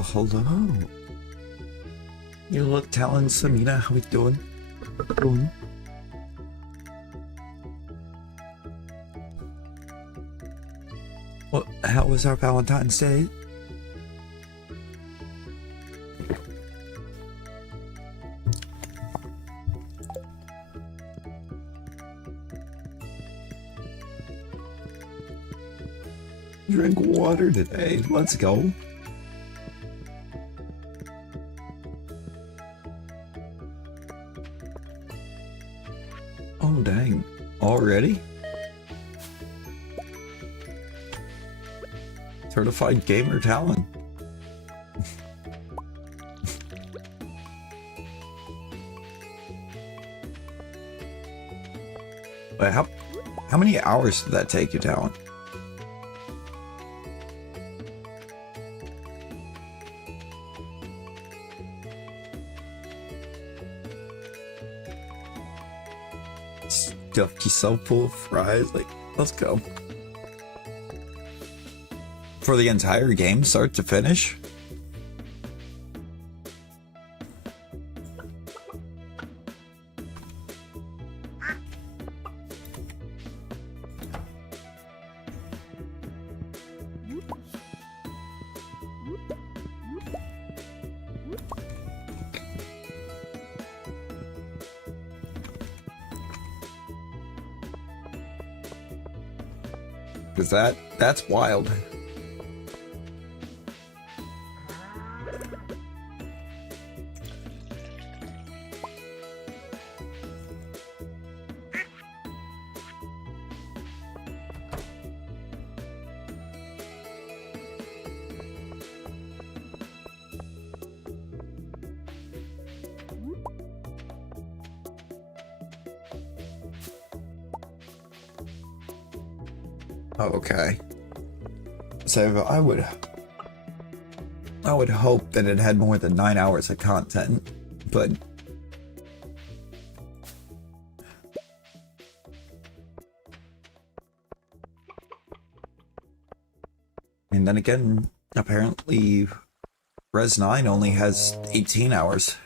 Oh, hello. You look, Talon, Samina, how we doing? Doing? Well, how was our Valentine's Day? Drink water today. Let's go. Oh, dang. Already? Certified gamer Talon. Wait, how many hours did that take you, Talon? Stuffed yourself full of fries. Like, let's go. For the entire game, start to finish? Because that's wild. Oh, okay. So I would hope that it had more than 9 hours of content, but and then again, apparently Res 9 only has 18 hours.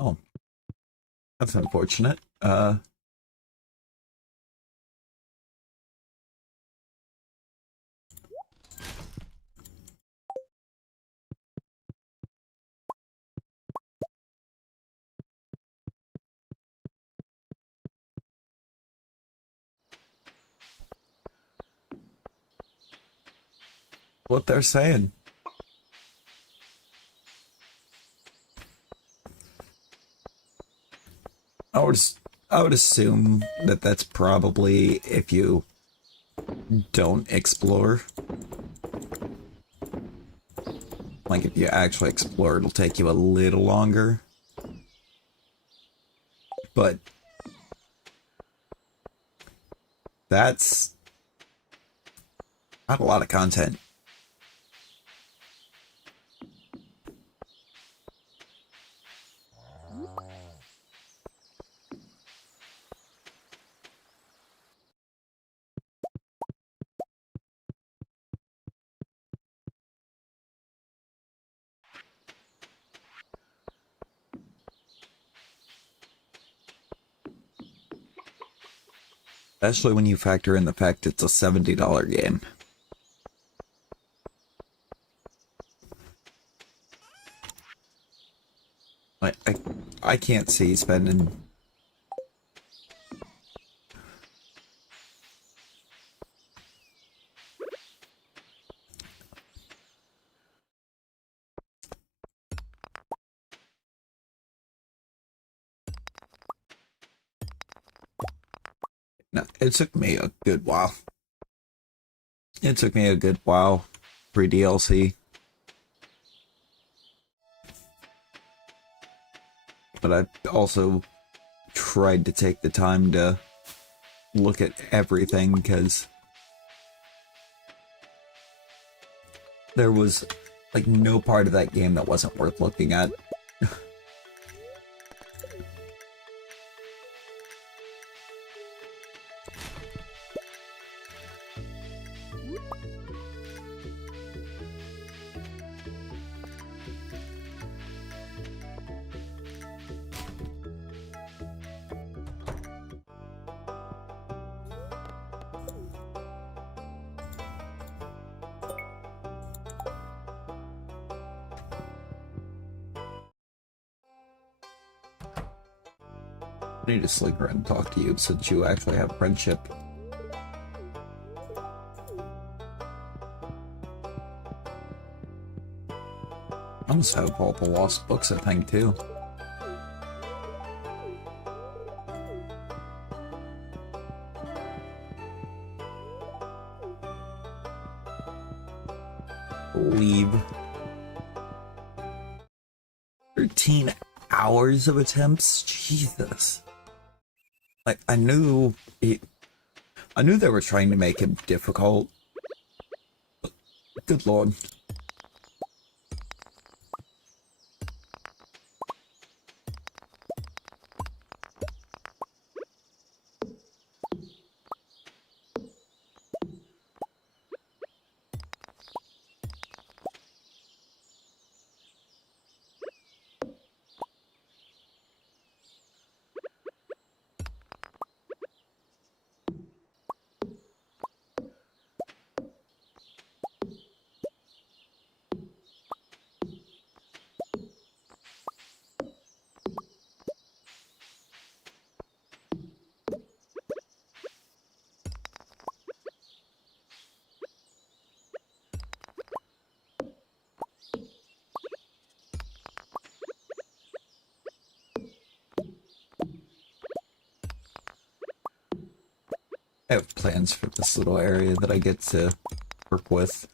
Oh, that's unfortunate. What they're saying. I would assume that that's probably if you don't explore. Like if you actually explore, it'll take you a little longer. But that's not a lot of content. Especially when you factor in the fact it's a $70 game. I can't see spending... No, it took me a good while. It took me a good while pre-DLC. But I also tried to take the time to look at everything because there was like no part of that game that wasn't worth looking at. I need to slink around and talk to you since you actually have friendship. I almost have all the lost books, I think, too. Leave. 13 hours of attempts? Jesus. Like, I knew they were trying to make it difficult. Good lord. I have plans for this little area that I get to work with.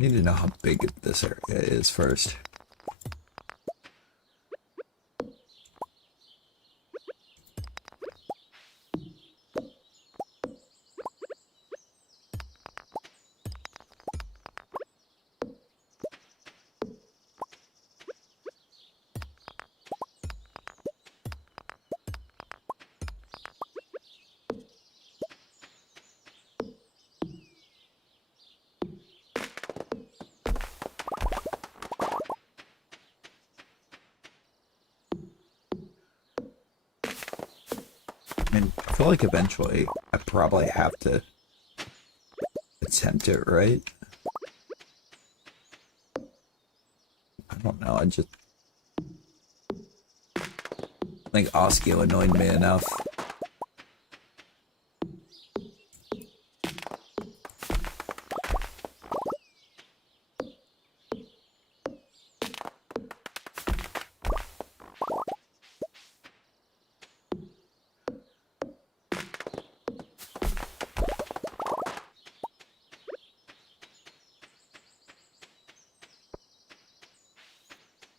I need to know how big this area is first. I mean, I feel like eventually I probably have to attempt it, right? I don't know, I think Oskio annoyed me enough.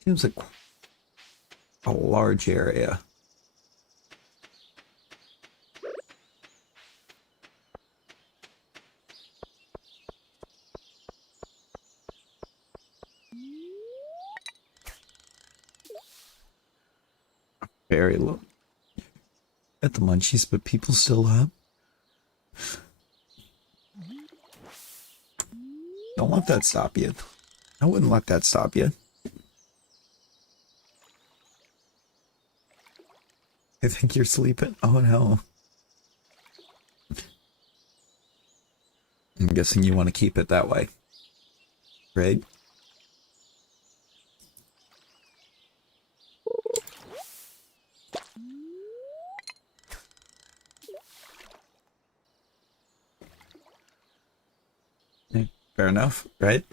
Seems like a large area. Very low at the munchies, but people still up. Don't let that stop you. I wouldn't let that stop you. I think you're sleeping. Oh no. I'm guessing you want to keep it that way. Right? Fair enough, right?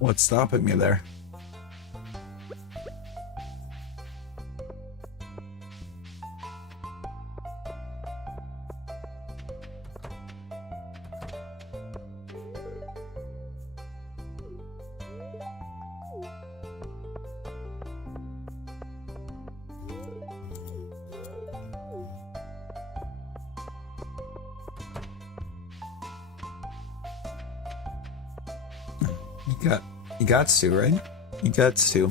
What's stopping me there? You got to, right? You got to.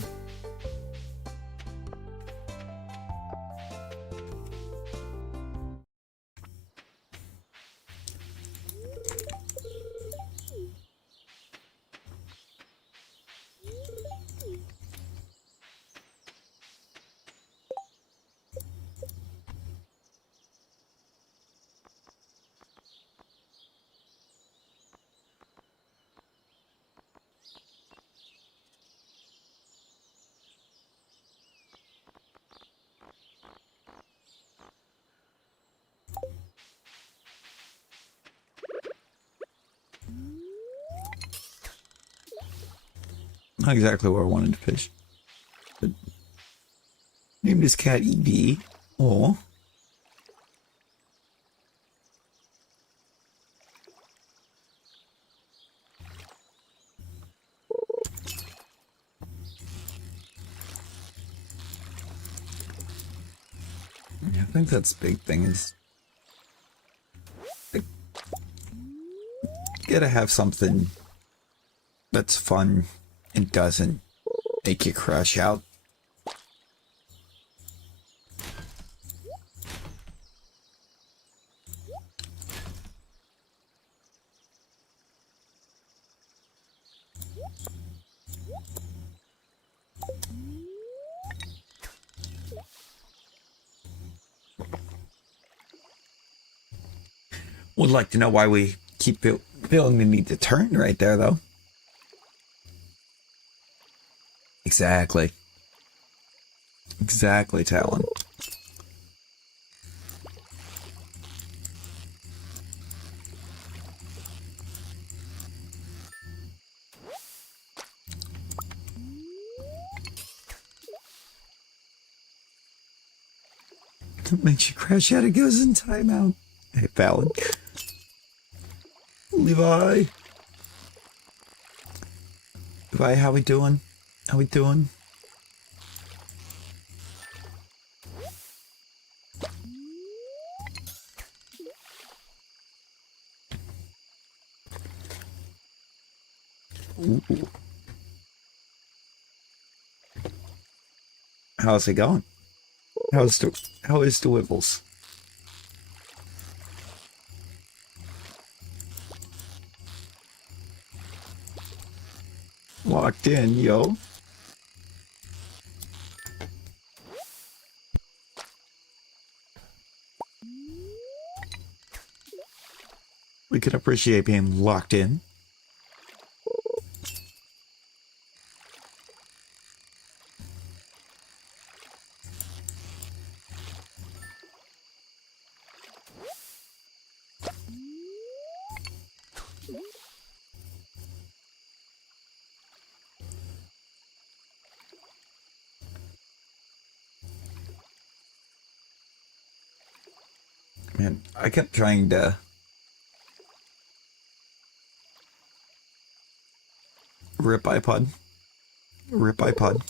Not exactly where I wanted to fish. But named his cat Evie. Oh. Yeah, I think that's the big thing is like, you gotta have something that's fun and doesn't make you crash out. Would like to know why we keep feeling the need to turn right there, though. Exactly. Exactly, Talon. It makes you crash out, it goes in timeout. Hey, Fallon. Levi. Levi, how we doing? How we doing? Ooh. How's it going? How is the Wibbles? Locked in, yo. We can appreciate being locked in. Man, I kept trying to rip iPod. Rip iPod.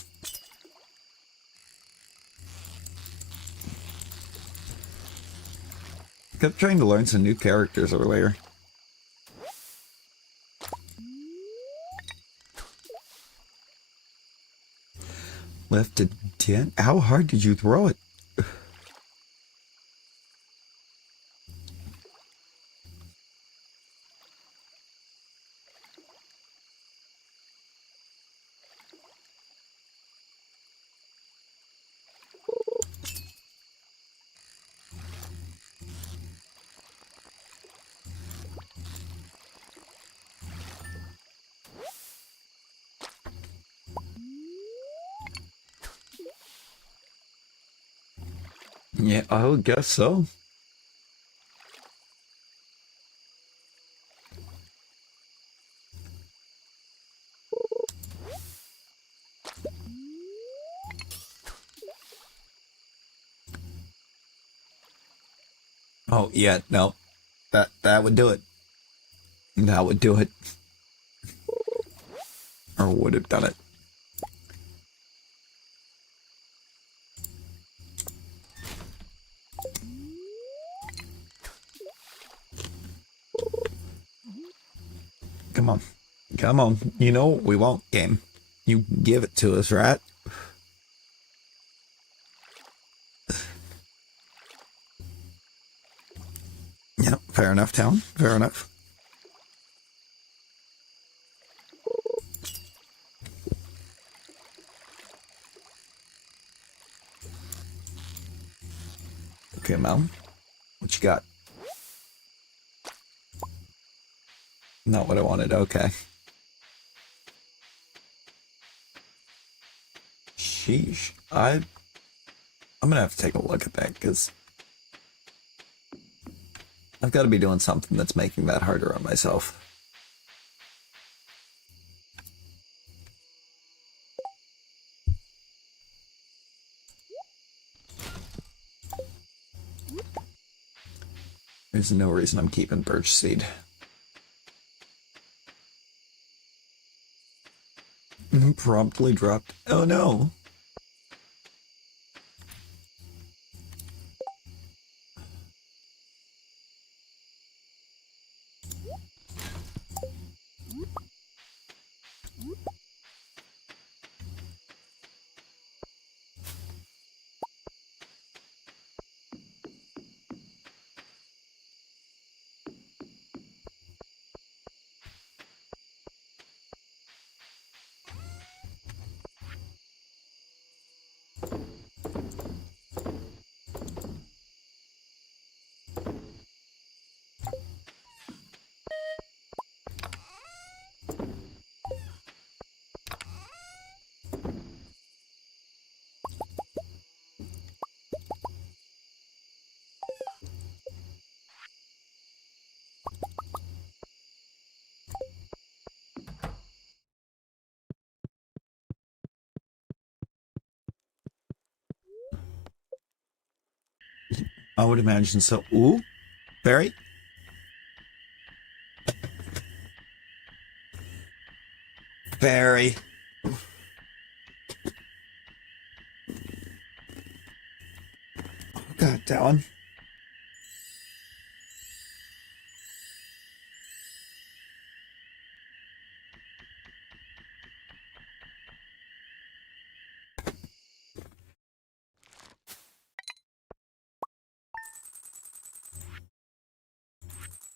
Kept trying to learn some new characters earlier. Left a dent? How hard did you throw it? Yeah, I would guess so. Oh, yeah, no. That would do it. That would do it. Or would have done it. Come on. Come on. You know what we want, game. You give it to us, right? Yeah, fair enough, Town. Fair enough. Okay, Mel. What you got? Not what I wanted. Okay. Sheesh. I'm gonna have to take a look at that because I've got to be doing something that's making that harder on myself. There's no reason I'm keeping birch seed. Promptly dropped. Oh no. I would imagine so. Ooh, Barry. Barry. God, that one.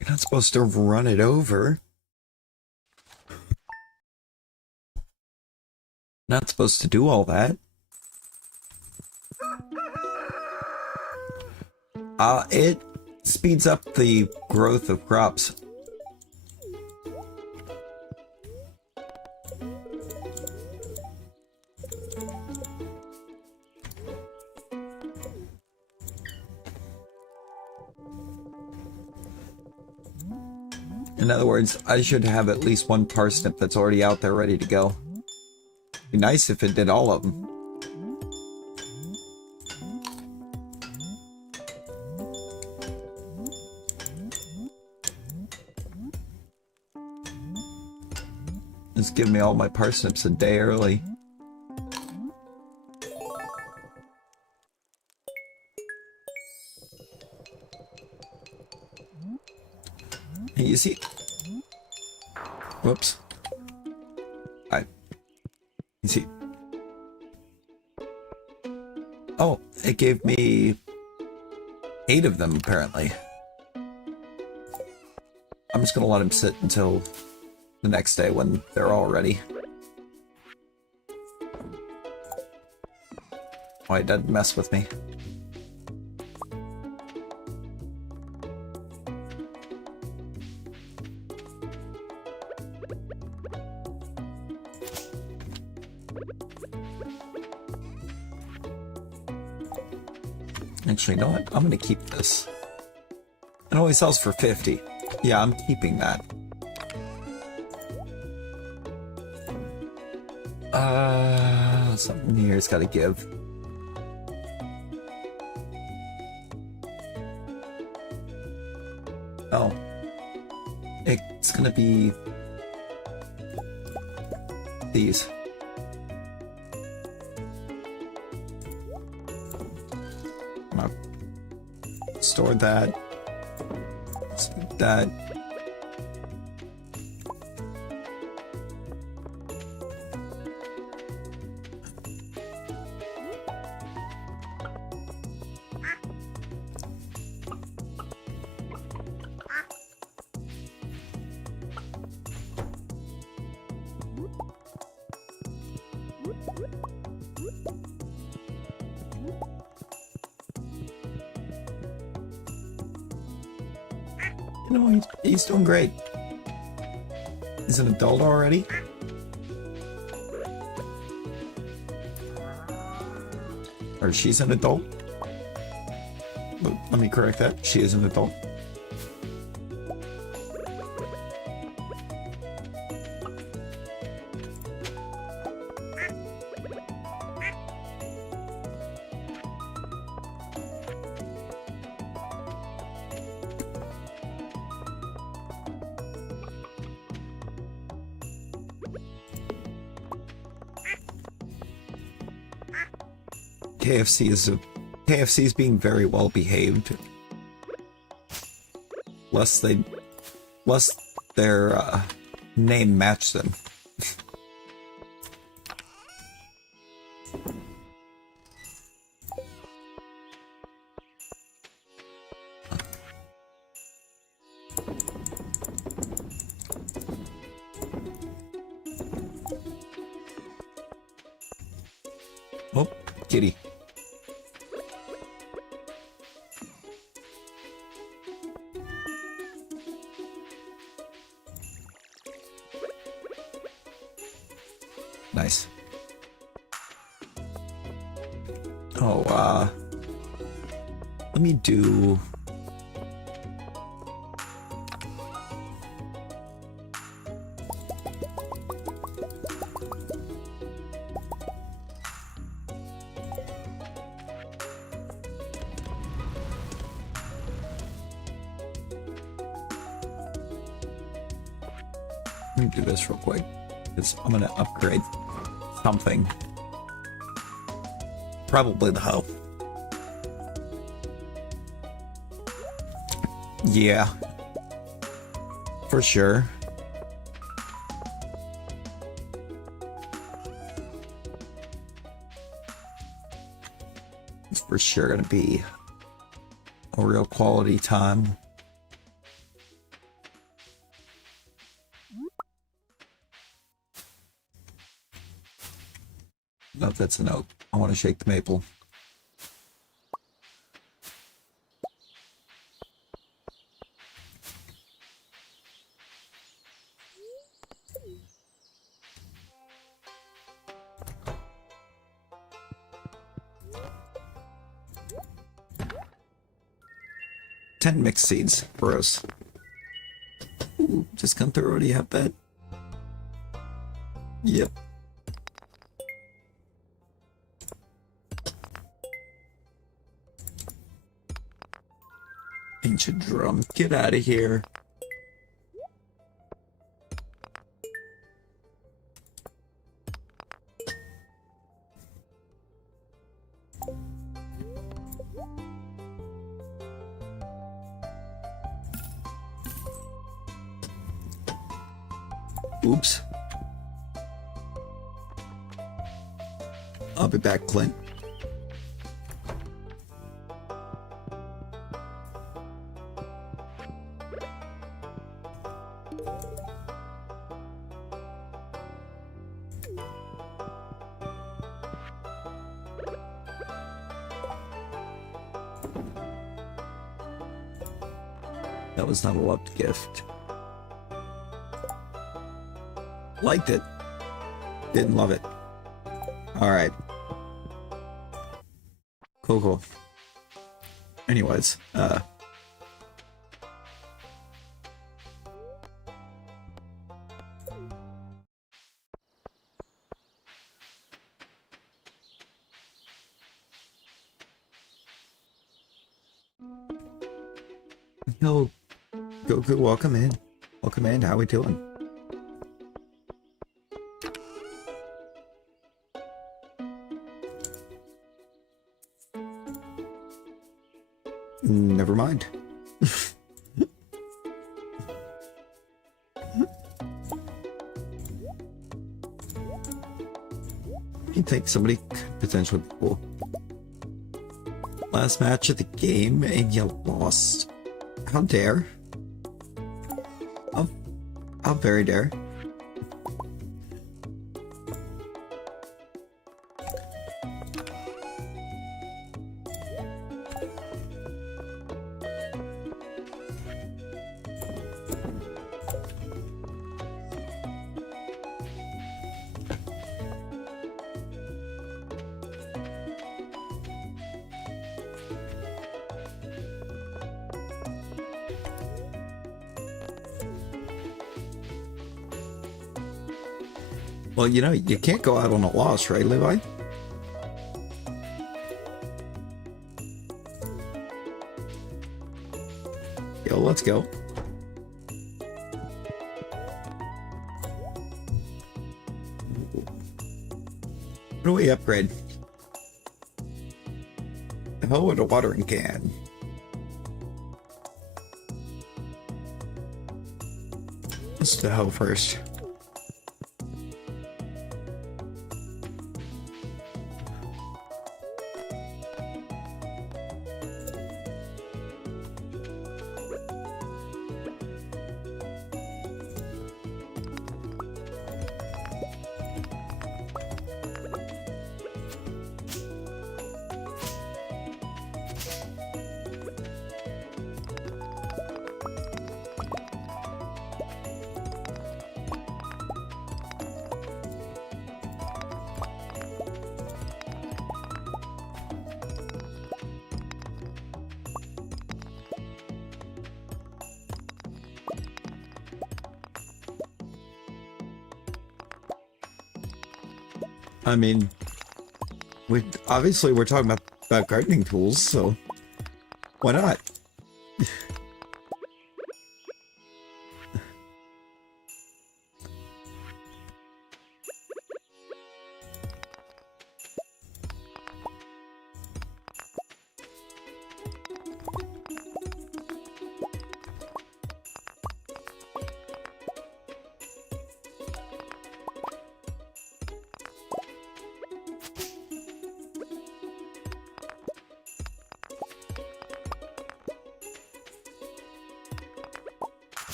You're not supposed to run it over. Not supposed to do all that. It speeds up the growth of crops. In other words, I should have at least one parsnip that's already out there ready to go. Be nice if it did all of them. Just give me all my parsnips a day early. Hey, you see? Whoops. You see? Oh, it gave me 8 of them, apparently. I'm just gonna let them sit until the next day when they're all ready. Why, it doesn't mess with me. Actually, you know what? I'm gonna keep this. It only sells for 50. Yeah, I'm keeping that. Something here's gotta give. Oh. It's gonna be these. I'm gonna store that. That. You know, he's doing great. He's an adult already. Or she's an adult. Let me correct that. She is an adult. KFC is being very well behaved. Lest their name match them. Oh, kitty. Nice. Oh, let me do... Let me do this real quick, because I'm gonna upgrade something. Probably the hoe. Yeah. For sure. It's for sure gonna be a real quality time. No, that's a note. I want to shake the maple. Ten mixed seeds. Gross. Ooh, just come through. Already have that. Yep. Ancient drum, get out of here. Oops. I'll be back, Clint. That was not a loved gift. Liked it. Didn't love it. Alright. Cool. Anyways, that he'll Goku, welcome in. Welcome in. How we doing? Never mind. You think somebody could potentially be cool. Last match of the game and you lost. How dare? How very dare. Well, you know, you can't go out on a loss, right, Levi? Yo, let's go. What do we upgrade? The hoe and a watering can. Let's do the hoe first. I mean, obviously we're talking about gardening tools, so why not?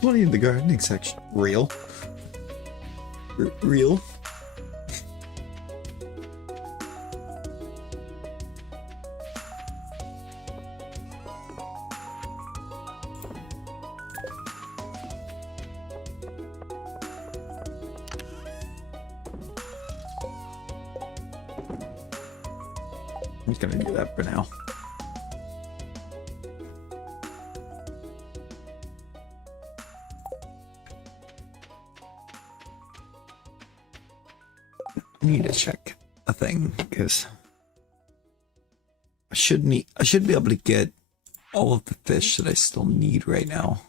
Plenty in the gardening section. Real. Real. I'm just gonna do that for now. I need to check a thing because I should be able to get all of the fish that I still need right now.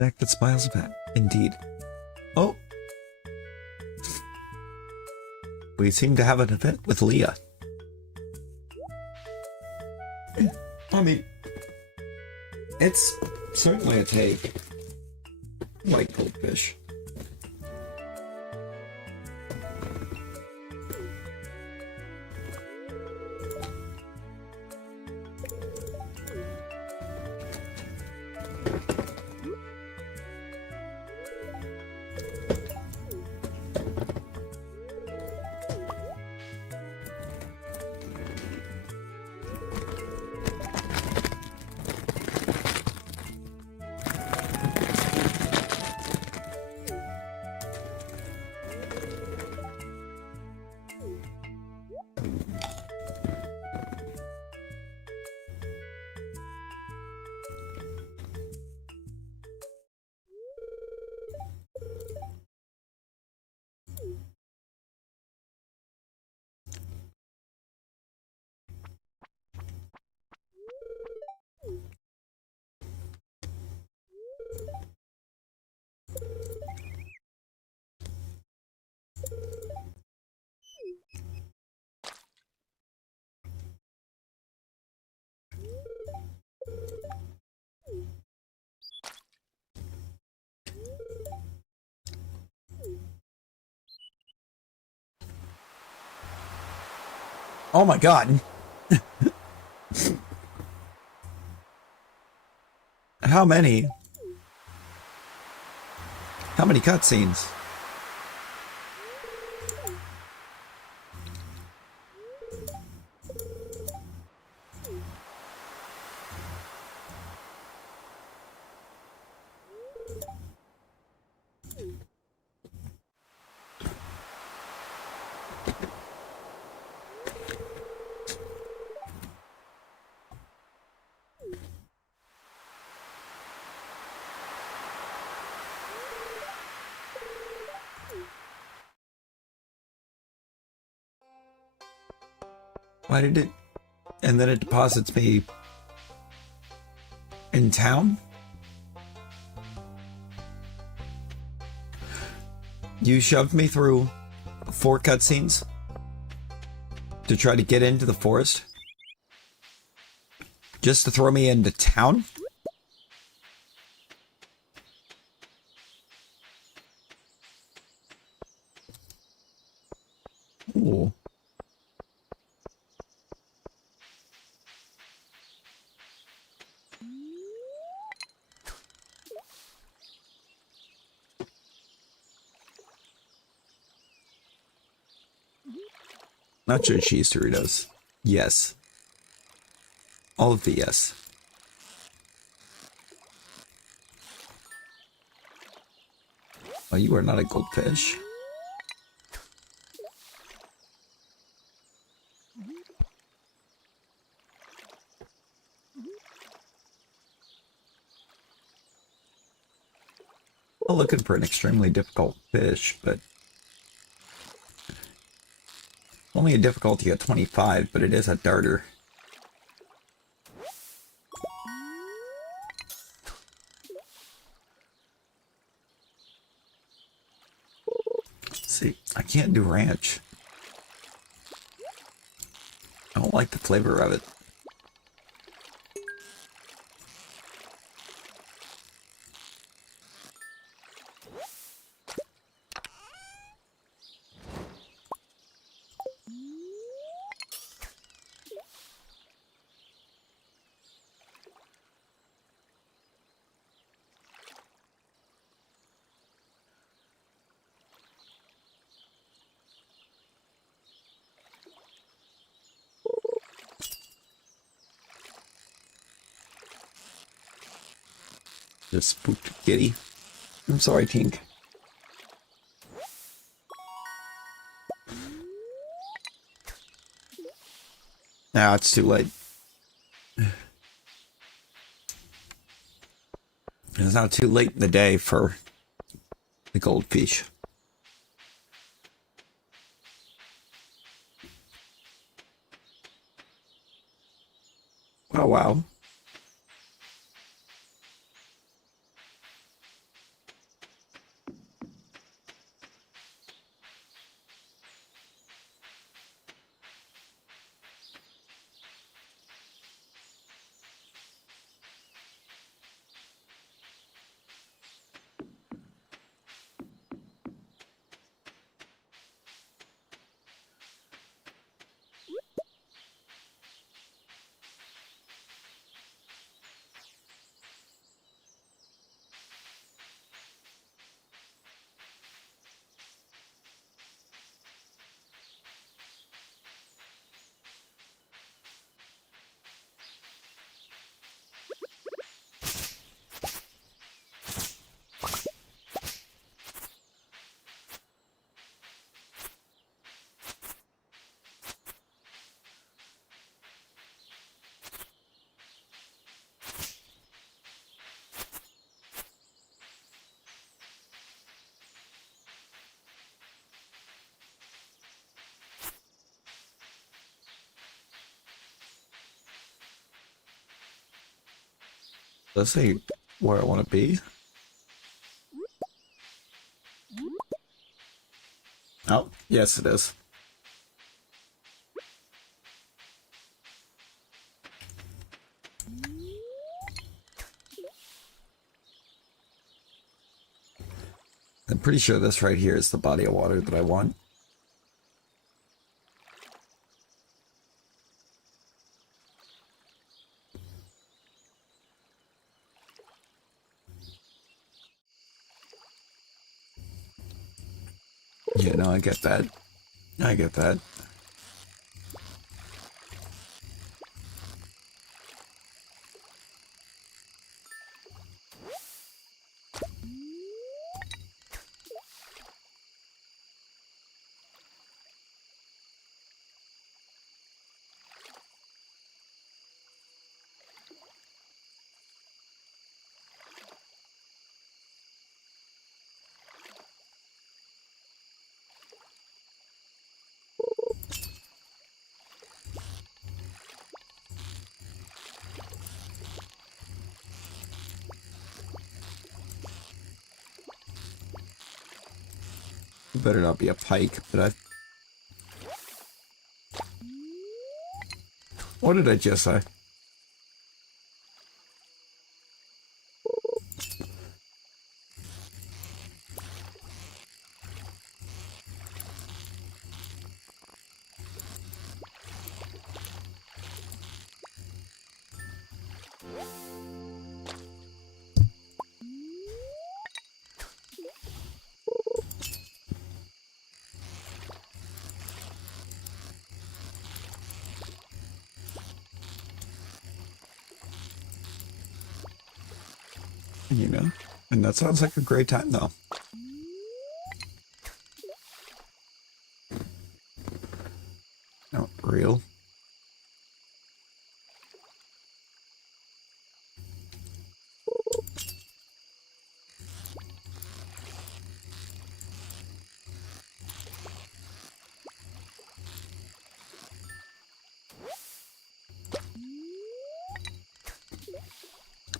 Deck that smiles at. Indeed. Oh. We seem to have an event with Leah. I mean, it's Certainly a take. Like goldfish. Oh my god. How many? How many cutscenes? Why did it... And then it deposits me in town? You shoved me through 4 cutscenes to try to get into the forest? Just to throw me into town? Ooh. Nacho cheese Doritos. Yes. All of the yes. Oh, you are not a goldfish. I'm looking for an extremely difficult fish, but only a difficulty of 25, but it is a darter. See, I can't do ranch. I don't like the flavor of it. Just spooked kitty. I'm sorry, Tink. Now it's too late. It's not too late in the day for the goldfish. Oh, wow. Let's see where I want to be. Oh, yes, it is. I'm pretty sure this right here is the body of water that I want. Yeah, no, I get that. I get that. It better not be a pike, but I... What did I just say? You know? And that sounds like a great time, though. Not real.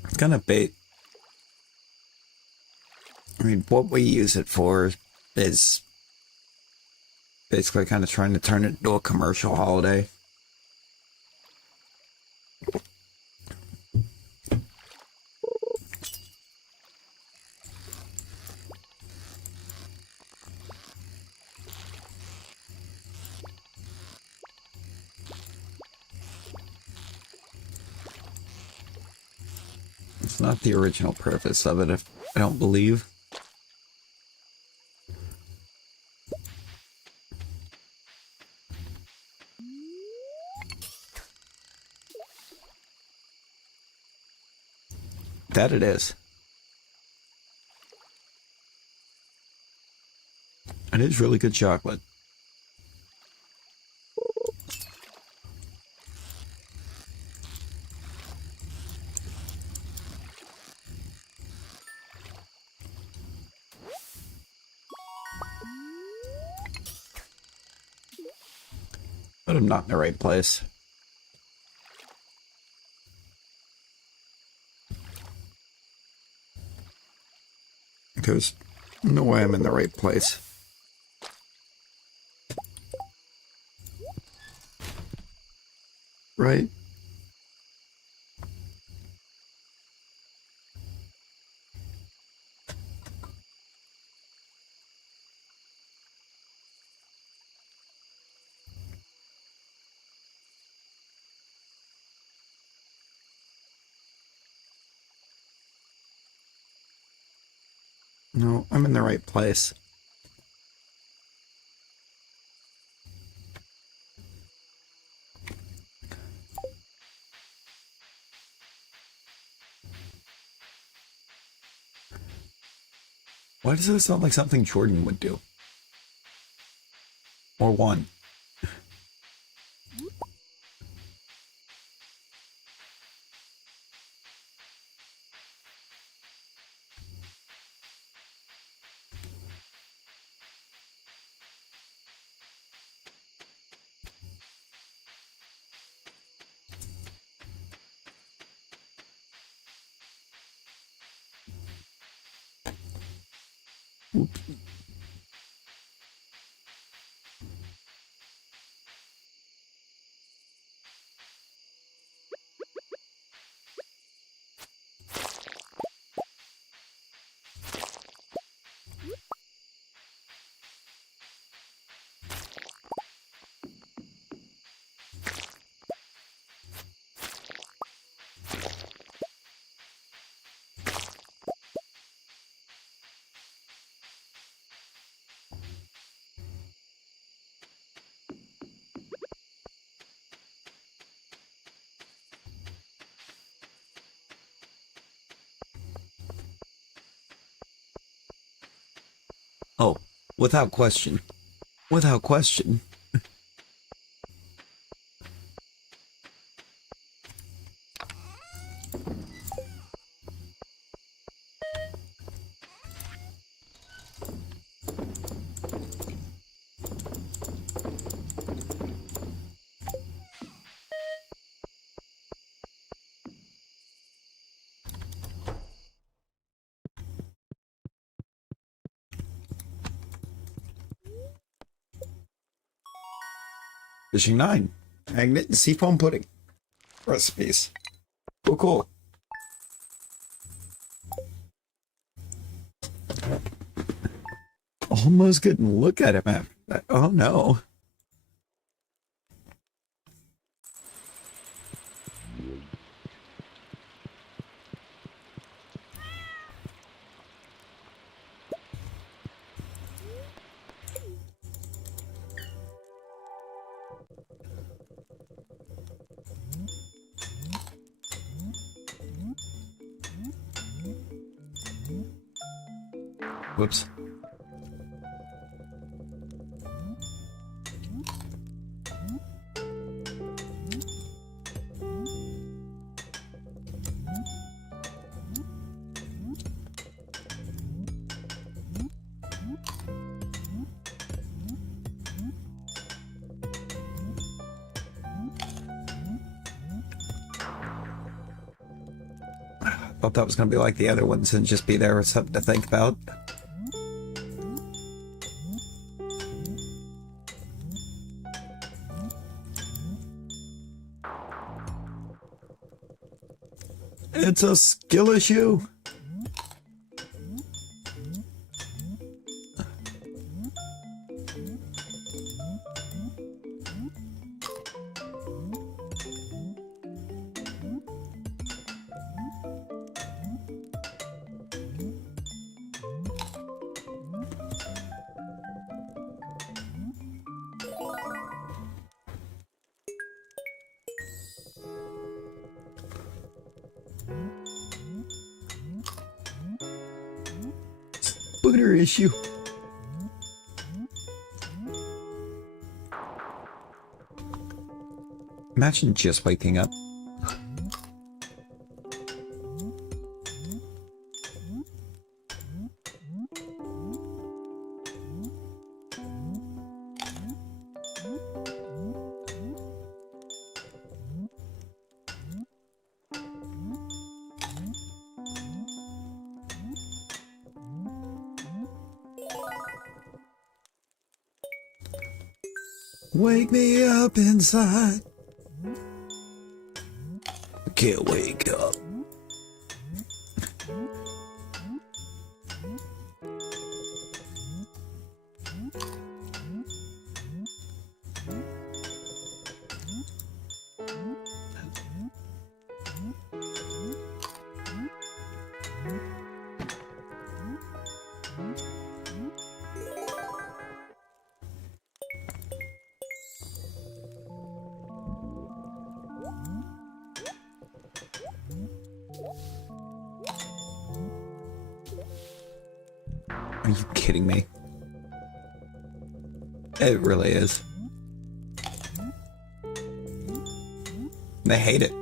It's kind of bait. I mean, what we use it for is basically kind of trying to turn it into a commercial holiday. It's not the original purpose of it, if I don't believe. That it is. It is really good chocolate. But I'm not in the right place. There's no way I'm in the right place. Right? No, I'm in the right place. Why does this sound like something Jordan would do? Or one? Oh, without question. Without question. Fishing 9. Magnet and seafoam pudding. Recipes. Cool, cool. Almost couldn't look at him after that. Oh no. Whoops. Thought that was going to be like the other ones and just be there with something to think about. It's a skill issue. Spooner issue. Imagine just waking up. Wake me up inside. I can't wake up. Are you kidding me? It really is. They hate it.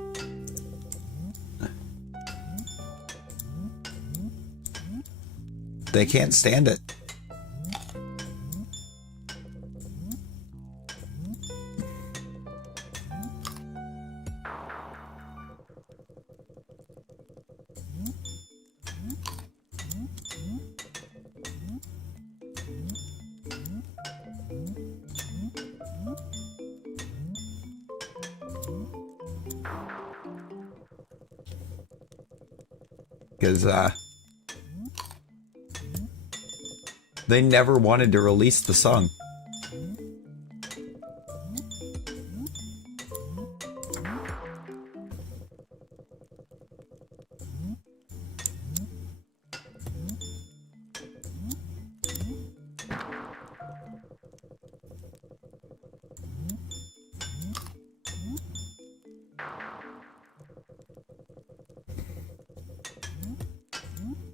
They can't stand it. because they never wanted to release the song.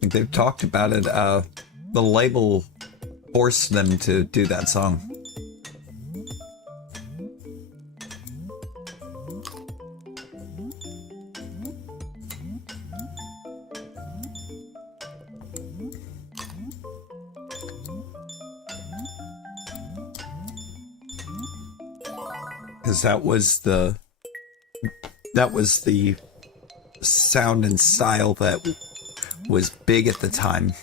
They've talked about it. The label forced them to do that song. Because that was the sound and style that was big at the time.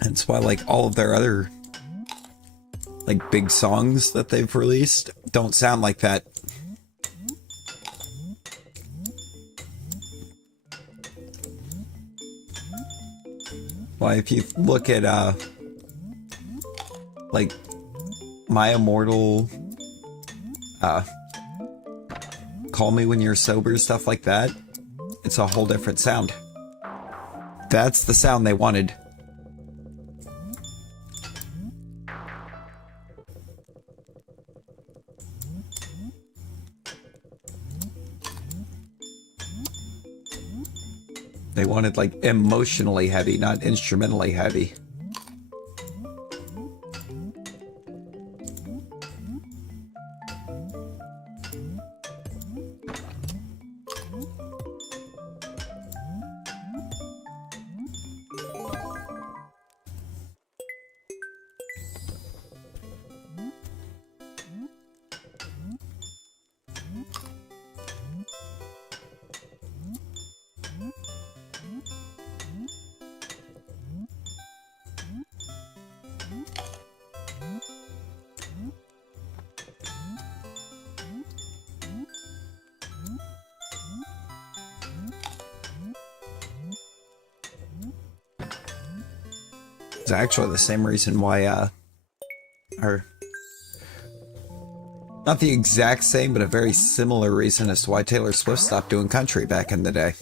And it's why, like, all of their other, like, big songs that they've released don't sound like that. Why, if you look at, like, My Immortal, Call Me When You're Sober, stuff like that, it's a whole different sound. That's the sound they wanted. They wanted, like, emotionally heavy, not instrumentally heavy. It's actually the same reason why, or not the exact same, but a very similar reason as to why Taylor Swift stopped doing country back in the day.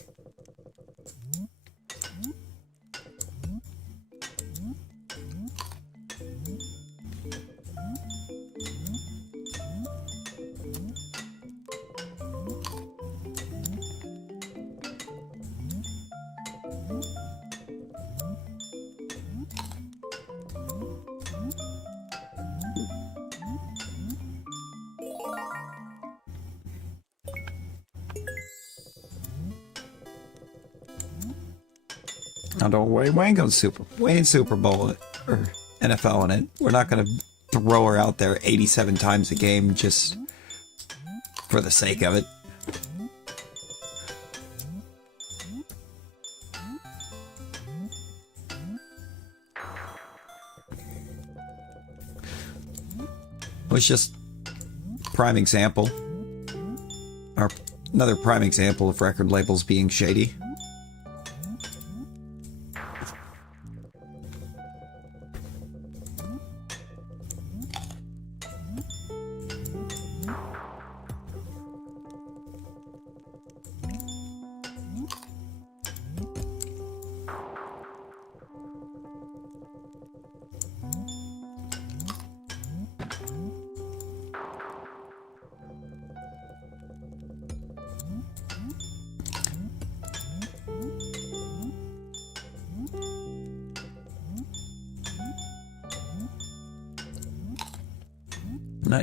Now don't worry, we ain't Super Bowl or NFL in it. We're not gonna throw her out there 87 times a game just for the sake of it. It was just prime example, or another prime example of record labels being shady.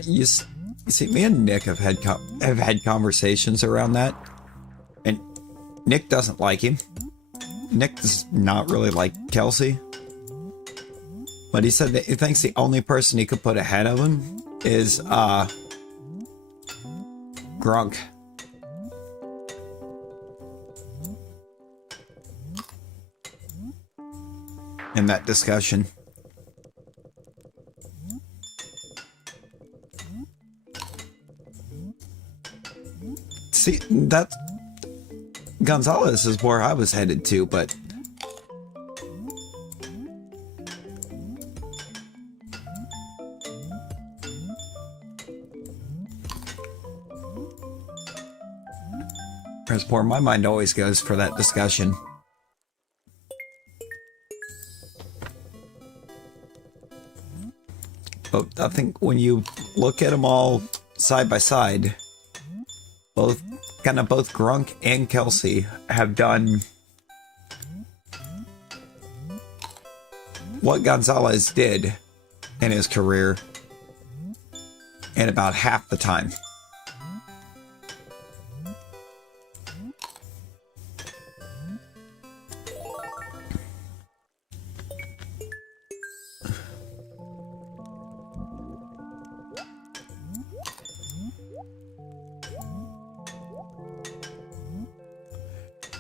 You see, me and Nick have had conversations around that, and Nick doesn't like him. Nick does not really like Kelsey, but he said that he thinks the only person he could put ahead of him is Grunk. in that discussion. See, that Gonzalez is where I was headed to, but that's where my mind always goes for that discussion. But I think when you look at them all side by side, both Grunk and Kelsey have done what Gonzalez did in his career in about half the time.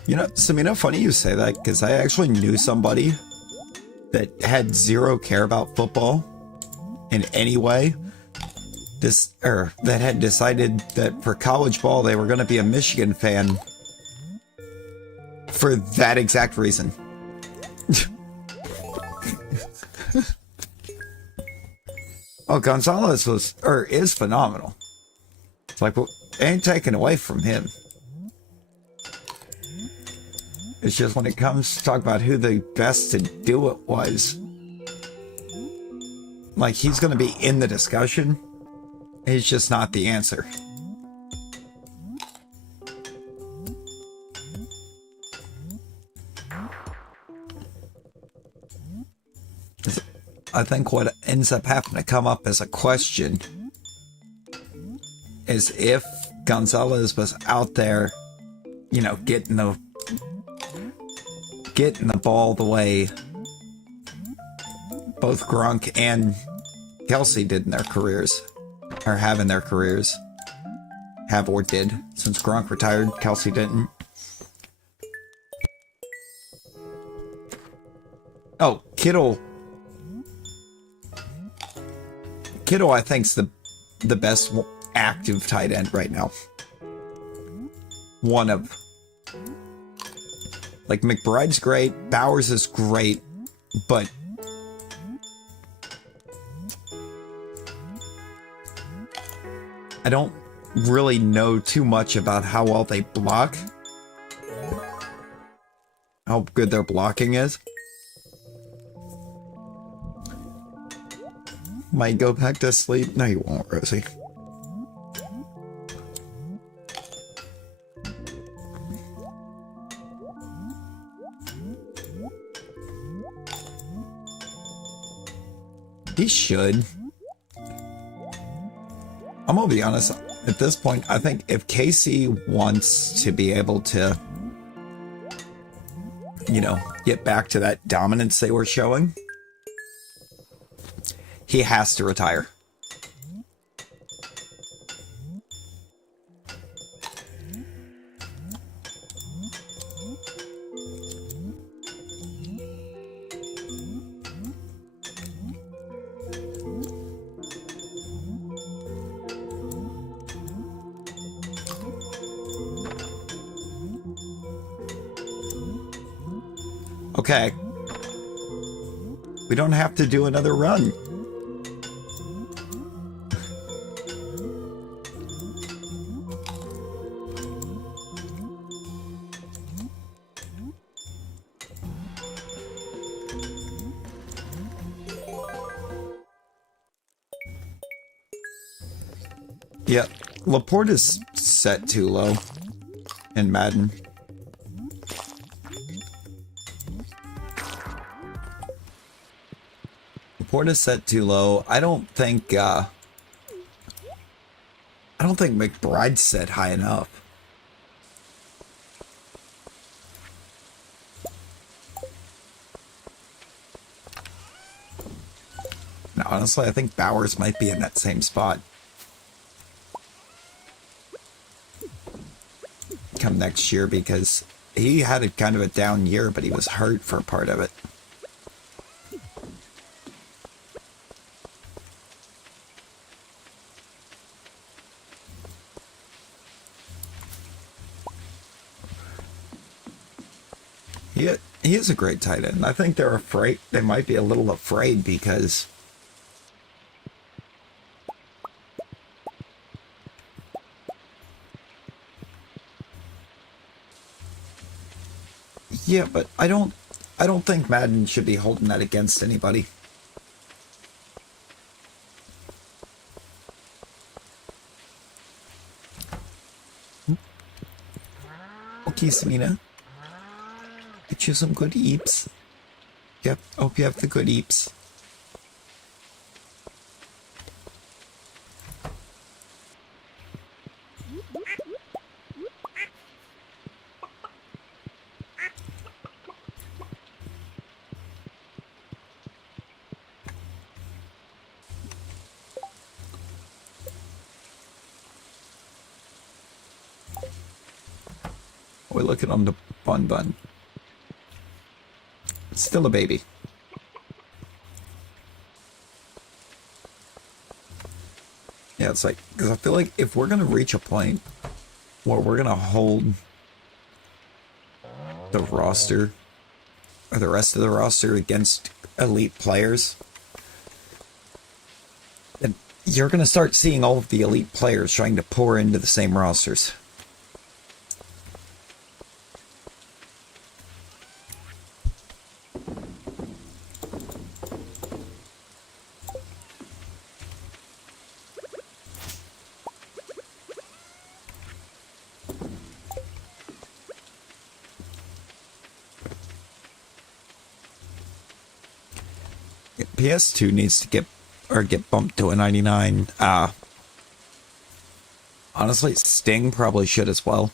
You know, Samina, funny you say that, because I actually knew somebody that had zero care about football in any way. That had decided that for college ball they were going to be a Michigan fan for that exact reason. Oh, Gonzalez is phenomenal. It's like, well, ain't taken away from him. It's just when it comes to talk about who the best to do it was, like, he's going to be in the discussion. He's just not the answer. I think what ends up having to come up as a question is if Gonzalez was out there, you know, getting the ball the way both Grunk and Kelsey did in their careers, or have in their careers. Have or did. Since Gronk retired, Kelsey didn't. Oh, Kittle. Kittle, I think's the best active tight end right now. One of. Like, McBride's great, Bowers is great, but I don't really know too much about how well they block. How good their blocking is. Might go back to sleep. No, you won't, Rosie. He should. I'm gonna be honest, at this point, I think if Casey wants to be able to, you know, get back to that dominance they were showing, he has to retire. Okay. We don't have to do another run. Yeah, Laporte is set too low in Madden. Laporte is set too low. I don't think McBride's set high enough. Now, honestly, I think Bowers might be in that same spot. Come next year, because he had a kind of a down year, but he was hurt for part of it. he is a great tight end. I think they're afraid. They might be a little afraid because yeah, but I don't think Madden should be holding that against anybody. Okay, Samina. Get you some good eeps. Yep, hope you have the good eeps. We're looking on the bun bun. It's still a baby. Yeah, it's like, because I feel like if we're going to reach a point where we're going to hold the roster, or the rest of the roster against elite players, then you're going to start seeing all of the elite players trying to pour into the same rosters. PS2 needs to get bumped to a 99. Honestly, Sting probably should as well.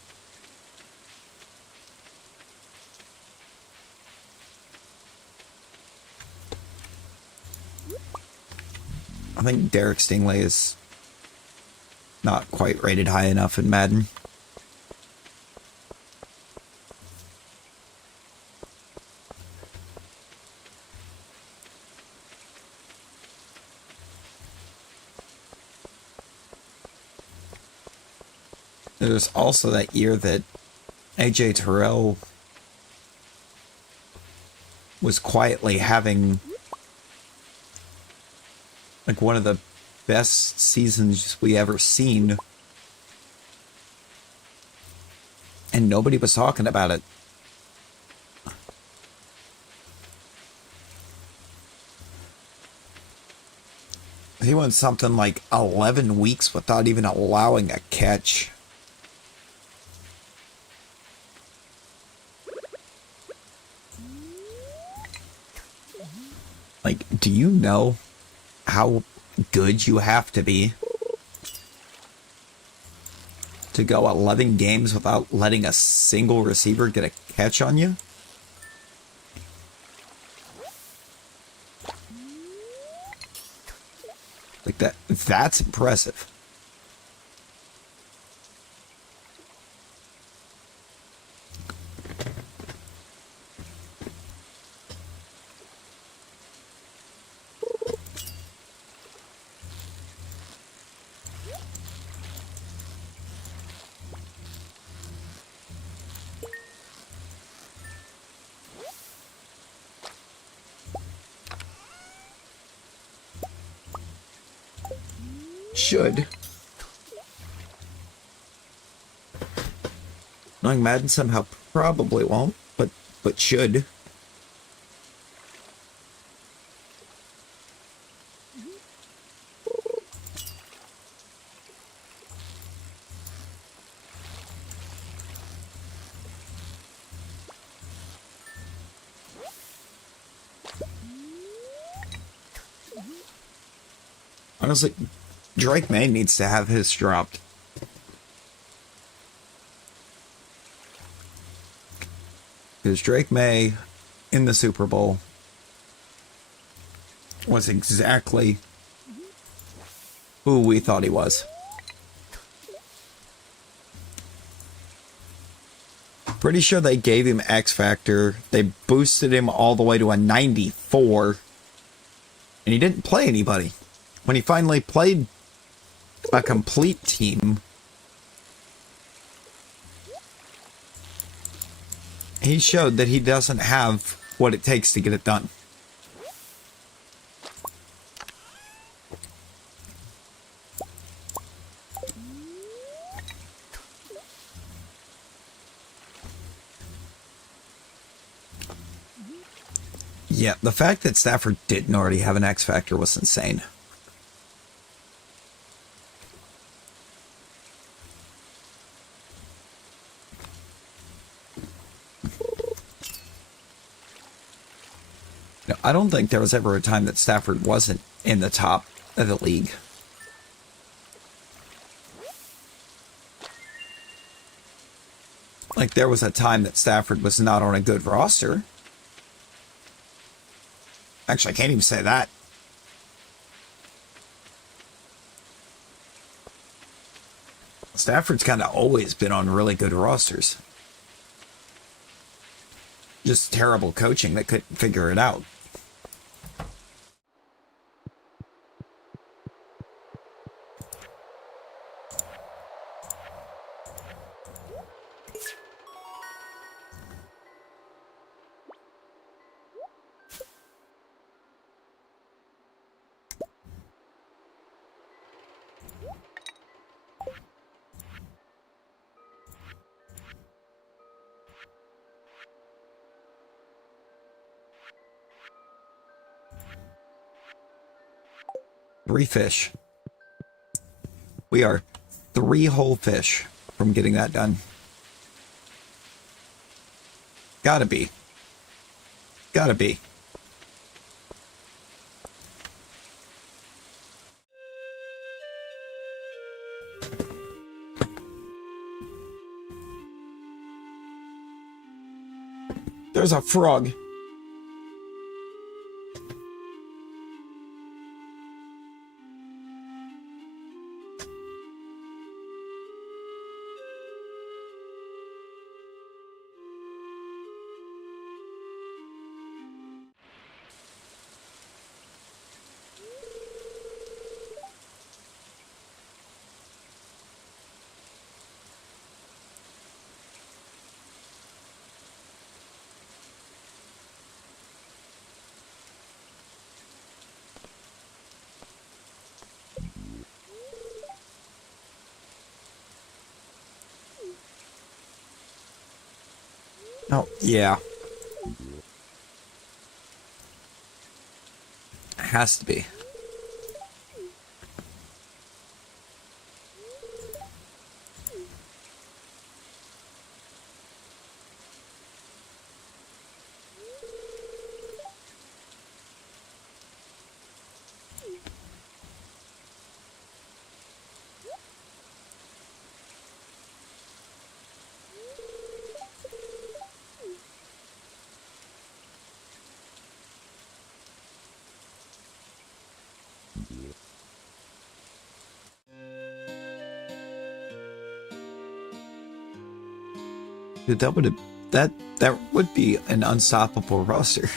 I think Derek Stingley is not quite rated high enough in Madden. There's also that year that AJ Terrell was quietly having like one of the best seasons we ever seen, and nobody was talking about it. He went something like 11 weeks without even allowing a catch. Like, do you know how good you have to be to go 11 games without letting a single receiver get a catch on you? Like that's impressive. Should. Knowing Madden somehow probably won't, but should. Honestly, Drake May needs to have his dropped. Because Drake May in the Super Bowl was exactly who we thought he was. Pretty sure they gave him X Factor. They boosted him all the way to a 94. And he didn't play anybody. When he finally played a complete team, he showed that he doesn't have what it takes to get it done. Yeah, the fact that Stafford didn't already have an X Factor was insane. No, I don't think there was ever a time that Stafford wasn't in the top of the league. Like, there was a time that Stafford was not on a good roster. Actually, I can't even say that. Stafford's kind of always been on really good rosters. Just terrible coaching that couldn't figure it out. Three fish. We are 3 whole fish from getting that done. Gotta be. Gotta be. There's a frog. Oh, yeah. Has to be. Dude, that would be an unstoppable roster.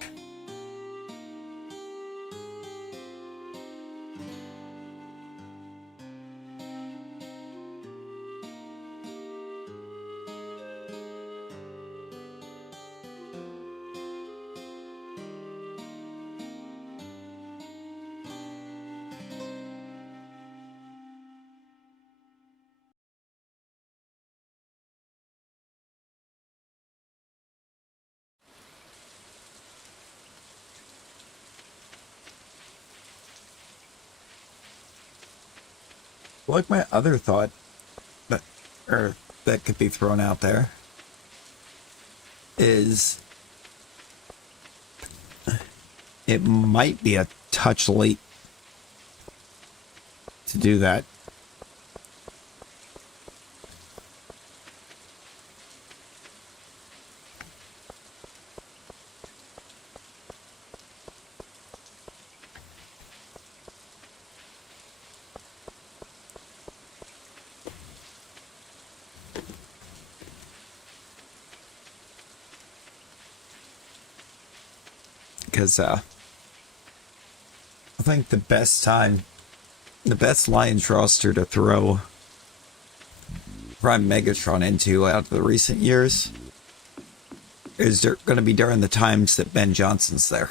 Like my other thought that could be thrown out there is it might be a touch late to do that. Because I think the best Lions roster to throw Prime Megatron into out of the recent years is going to be during the times that Ben Johnson's there.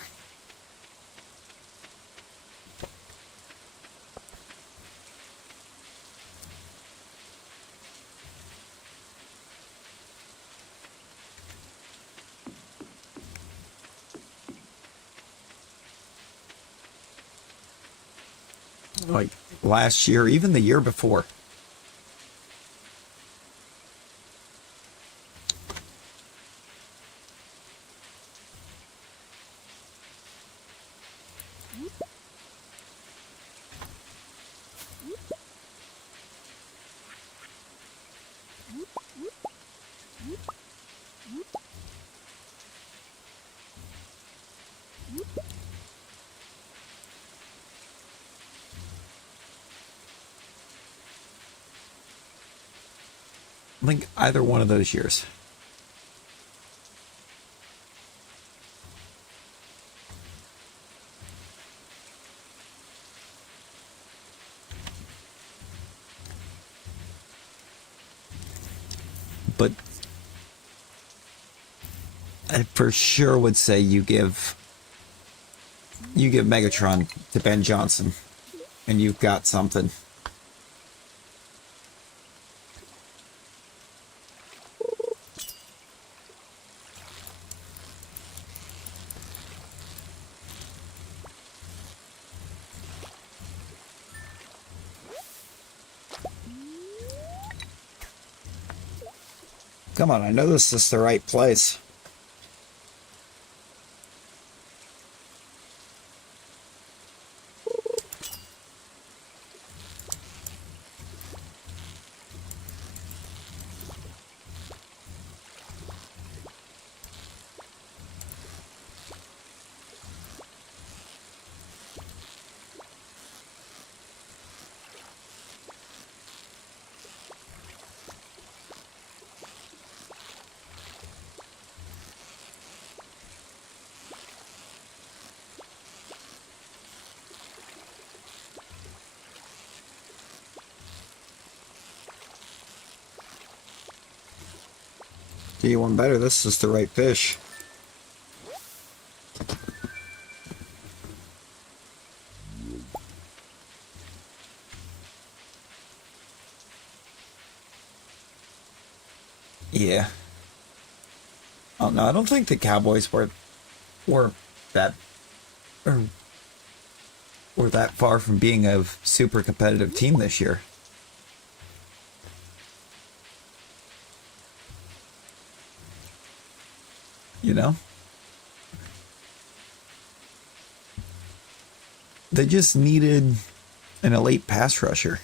Like last year, even the year before. I think either one of those years. But I for sure would say you give Megatron to Ben Johnson, and you've got something. Come on, I know this is the right place. Do you want better? This is the right fish. Yeah. Oh no, I don't think the Cowboys were that or were that far from being a super competitive team this year. You know? They just needed an elite pass rusher.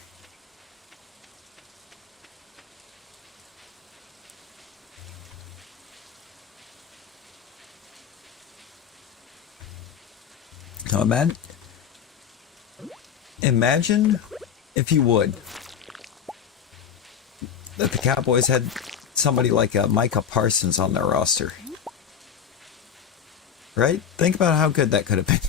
Now imagine if you would that the Cowboys had somebody like a Micah Parsons on their roster. Right? Think about how good that could have been.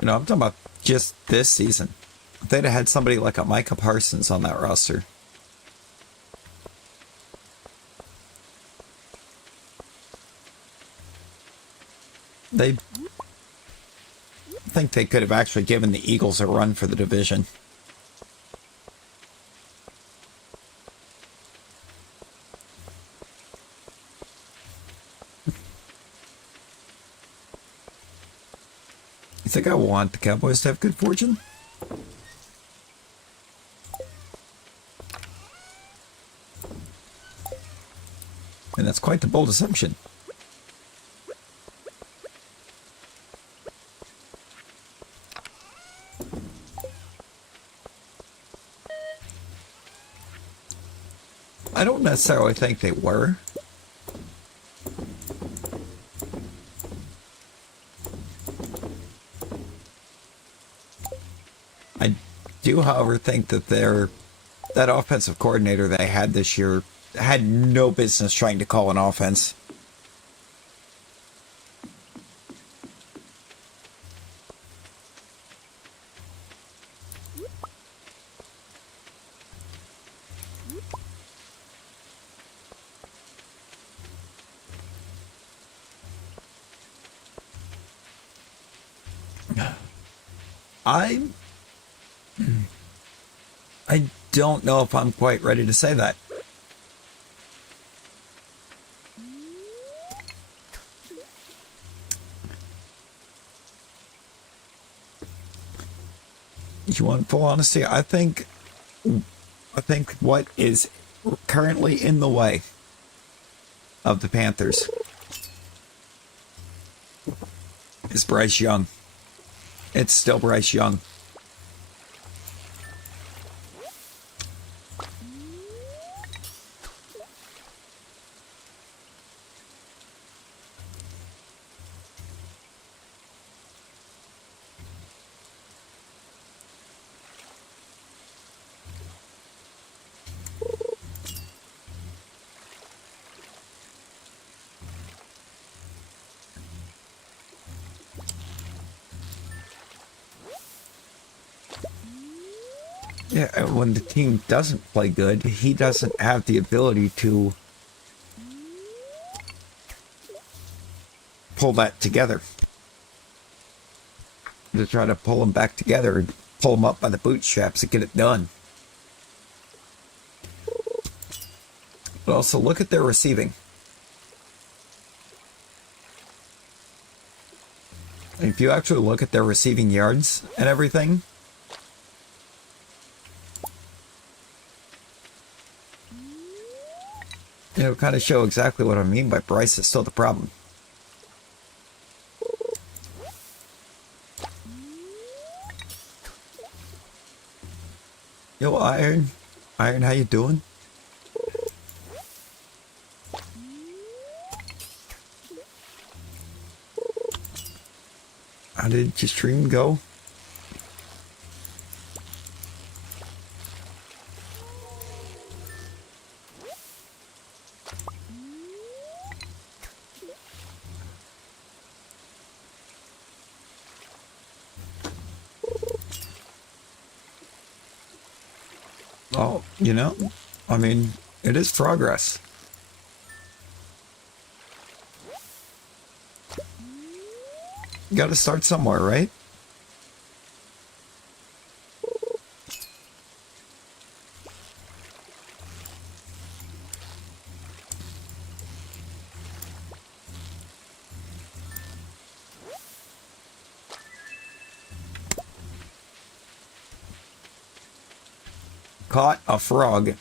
You know, I'm talking about just this season. If they'd have had somebody like a Micah Parsons on that roster. I think they could have actually given the Eagles a run for the division. You think I want the Cowboys to have good fortune? And that's quite the bold assumption. necessarily think they were. I do, however, think that that offensive coordinator they had this year had no business trying to call an offense. I I don't know if I'm quite ready to say that. You want full honesty? I think what is currently in the way of the Panthers is Bryce Young. It's still Bryce Young. Yeah, when the team doesn't play good, he doesn't have the ability to pull that together. To try to pull them back together and pull them up by the bootstraps and get it done. But also look at their receiving. If you actually look at their receiving yards and everything, it'll kind of show exactly what I mean by Bryce is still the problem. Yo, Iron, how you doing? How did your stream go? Oh, you know, I mean, it is progress. You gotta start somewhere, right? Caught a frog.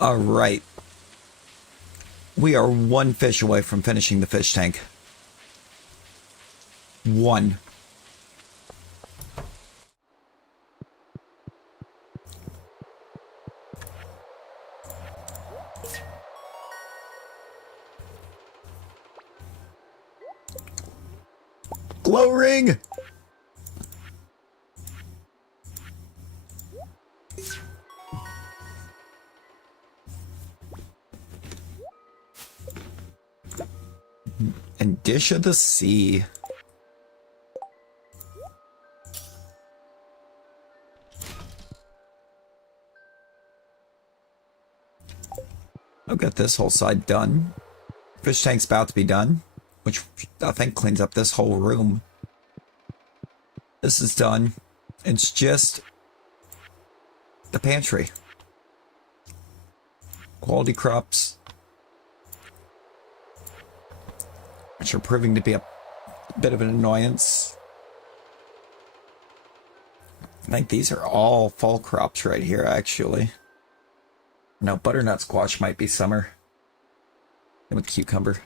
All right. We are one fish away from finishing the fish tank. One. Glow ring! And Dish of the Sea. I've got this whole side done. Fish tank's about to be done, which I think cleans up this whole room. This is done. It's just the pantry. Quality crops, which are proving to be a bit of an annoyance. I think these are all fall crops right here, actually. No, butternut squash might be summer. And with cucumber.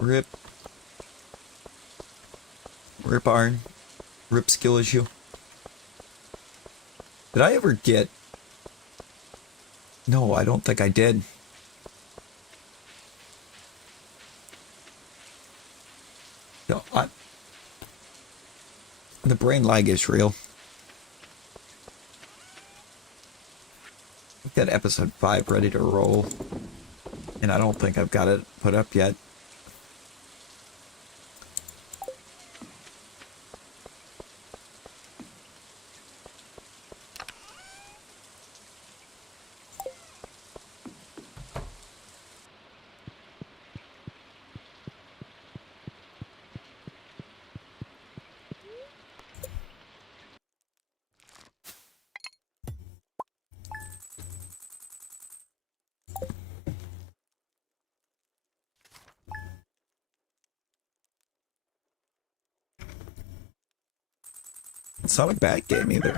Rip. Rip iron. Rip skill issue. Did I ever get... No, I don't think I did. No, the brain lag is real. I've got episode 5 ready to roll. And I don't think I've got it put up yet. It's not a bad game either.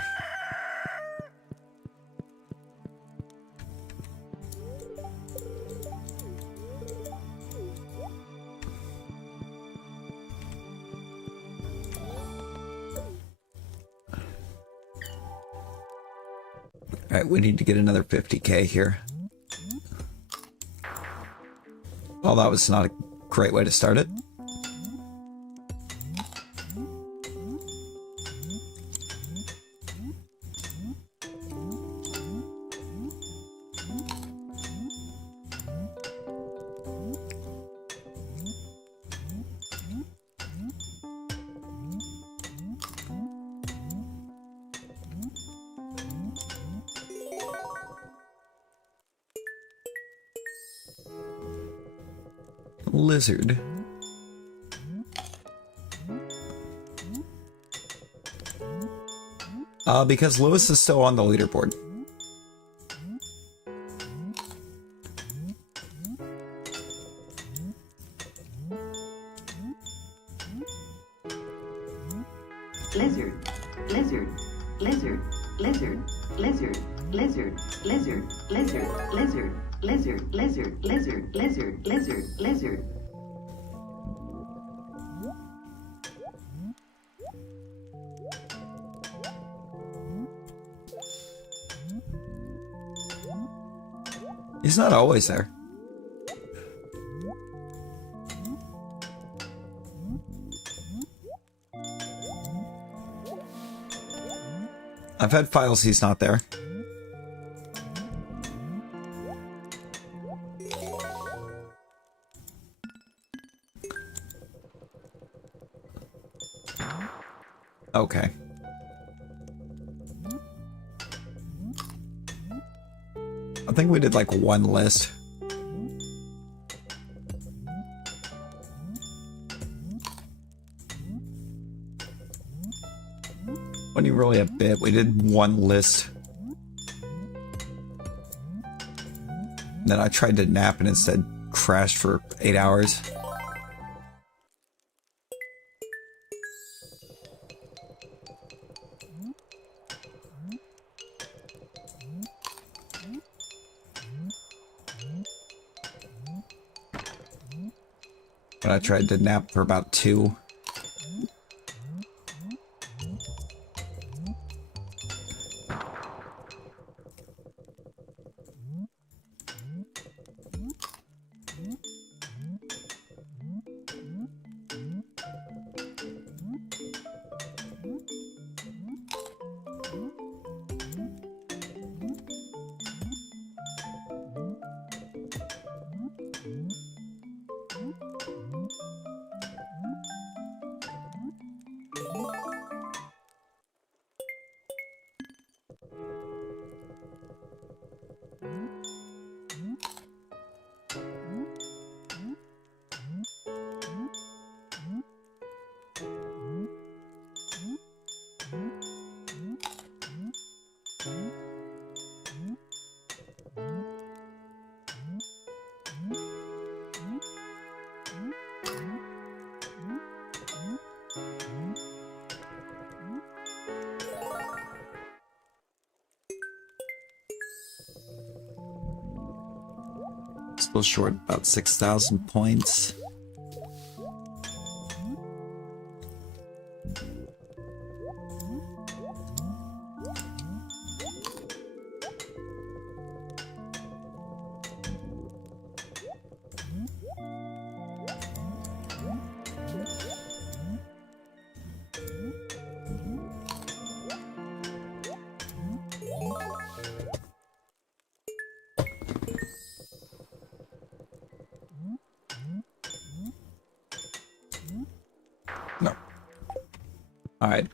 Alright, we need to get another 50k here. Well, that was not a great way to start it. Lizard. Because Lewis is still on the leaderboard. Lizard, lizard, lizard, lizard, lizard, lizard, lizard, lizard, lizard, lizard, lizard, lizard, lizard, lizard, lizard. He's not always there. I've had files he's not there. Okay. I think we did like one list. Wasn't even really a bit. We did one list. Then I tried to nap and instead crashed for 8 hours. But I tried to nap for about 2. Still short about 6,000 points. No. All right.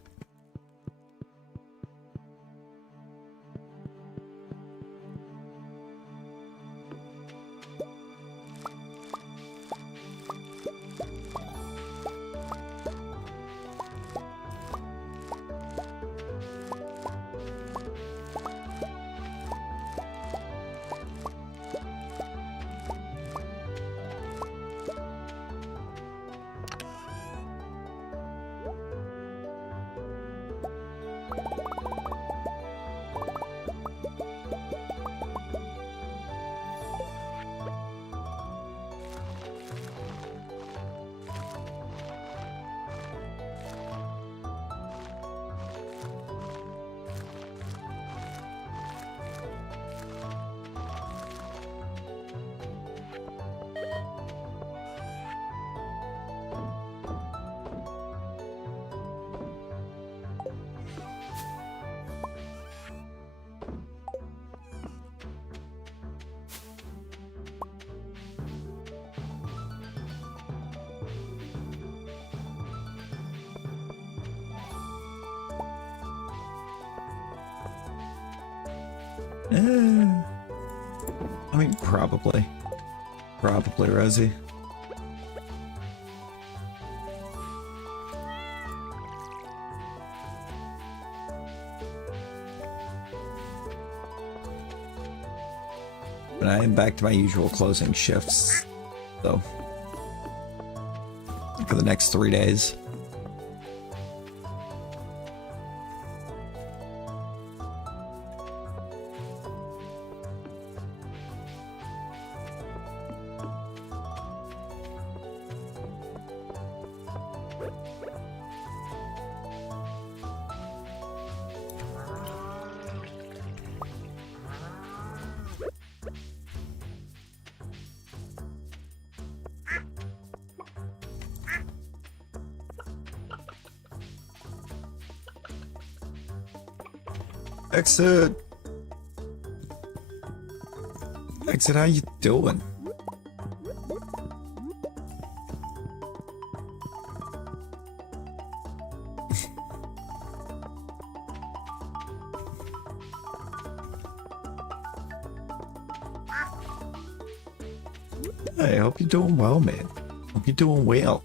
I mean, probably. Probably, Rosie. But I am back to my usual closing shifts, though. For the next 3 days. Exit! Exit, how you doing? Hey, I hope you're doing well, man. Hope you're doing well.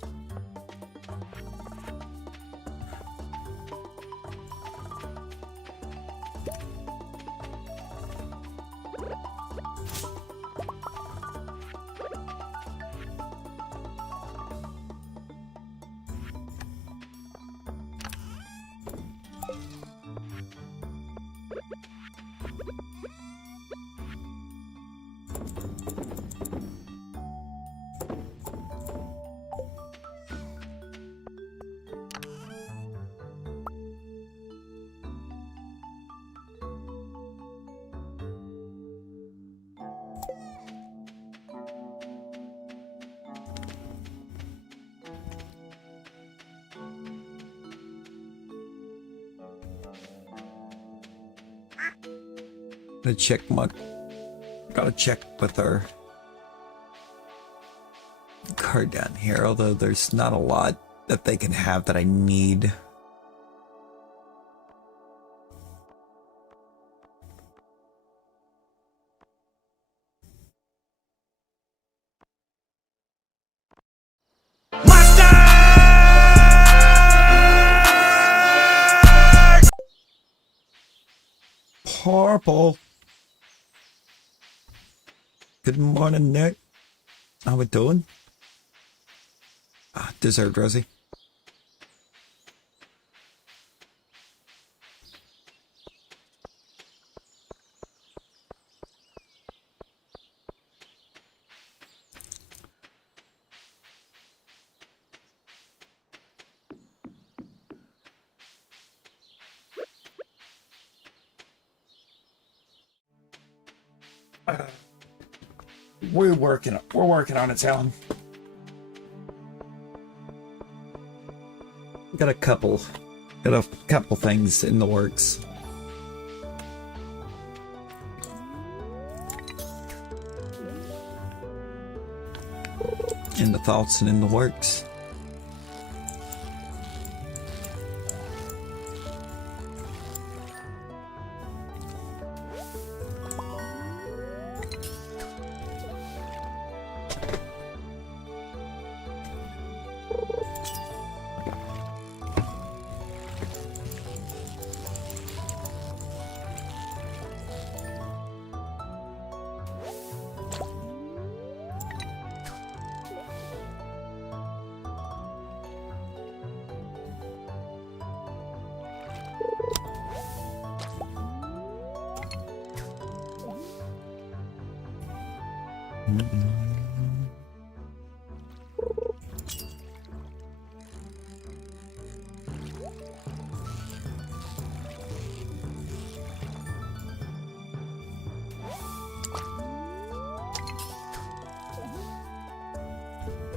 Gotta check with our card down here, although there's not a lot that they can have that I need. Purple. Good morning, Nick. How we doing? Deserved, Rosie. We're working on it, Alan. Got a couple things in the works. In the thoughts and in the works.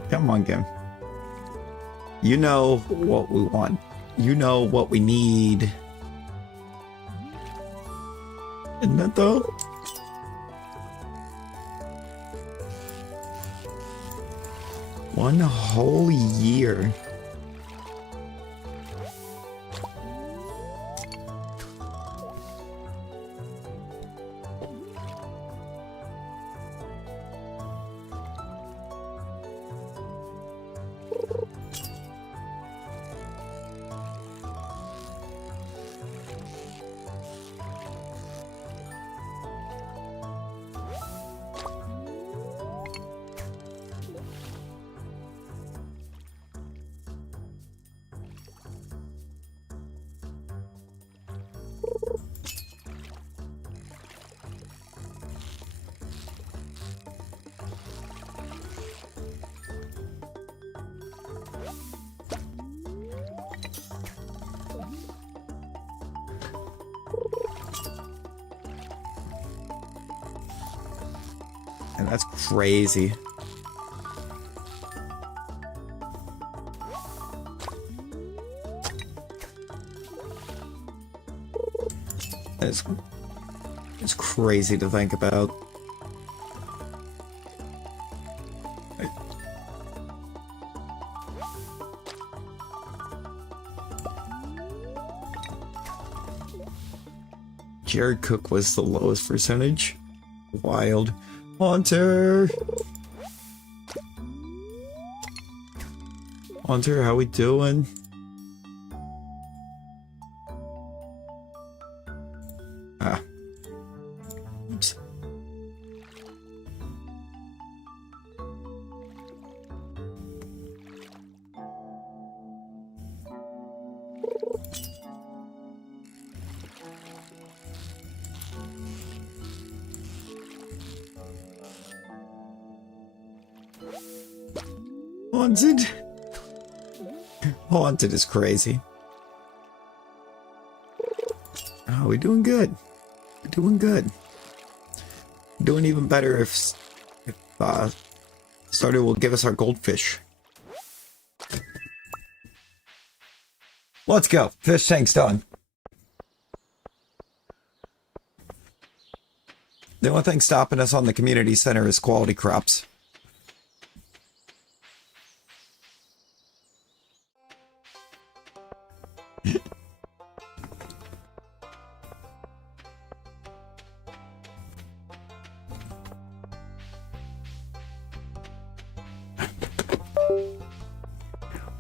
Come on, game. You know what we want. You know what we need. Isn't that though? One whole year. And that's crazy. It's crazy to think about. Jared Cook was the lowest percentage. Wild. Hunter! Hunter, how we doing? Ah. Oops. Haunted. Haunted is crazy. Oh, we're doing good. We're doing good. Doing even better if Stardew will give us our goldfish. Let's go. Fish tank's done. The only thing stopping us on the community center is quality crops.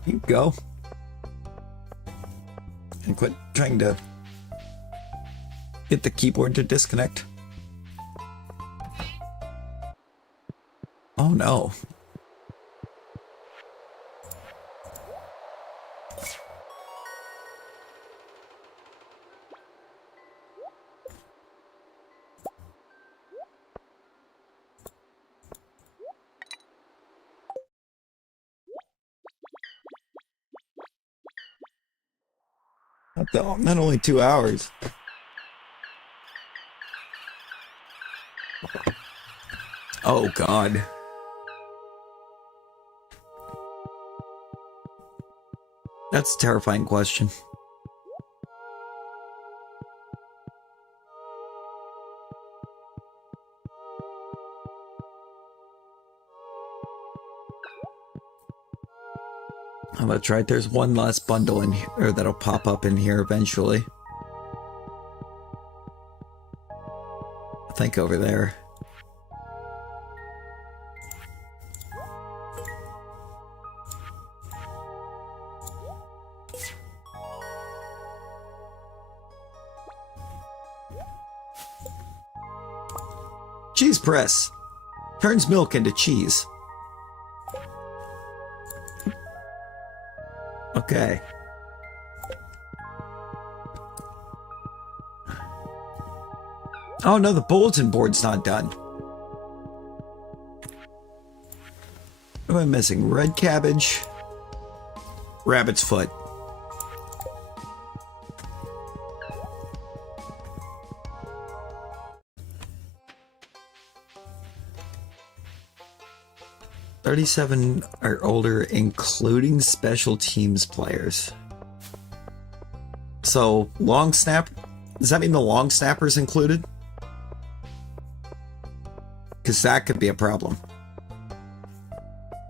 You go. And quit trying to get the keyboard to disconnect. Oh no. Not only 2 hours. Oh, God. That's a terrifying question. Oh, that's right. There's one last bundle in here, or that'll pop up in here eventually. I think over there. Cheese press. Turns milk into cheese. Okay. Oh no, the bulletin board's not done. What am I missing? Red cabbage. Rabbit's foot. $37 or older, including special teams players. So, long snap. Does that mean the long snapper's included? Because that could be a problem.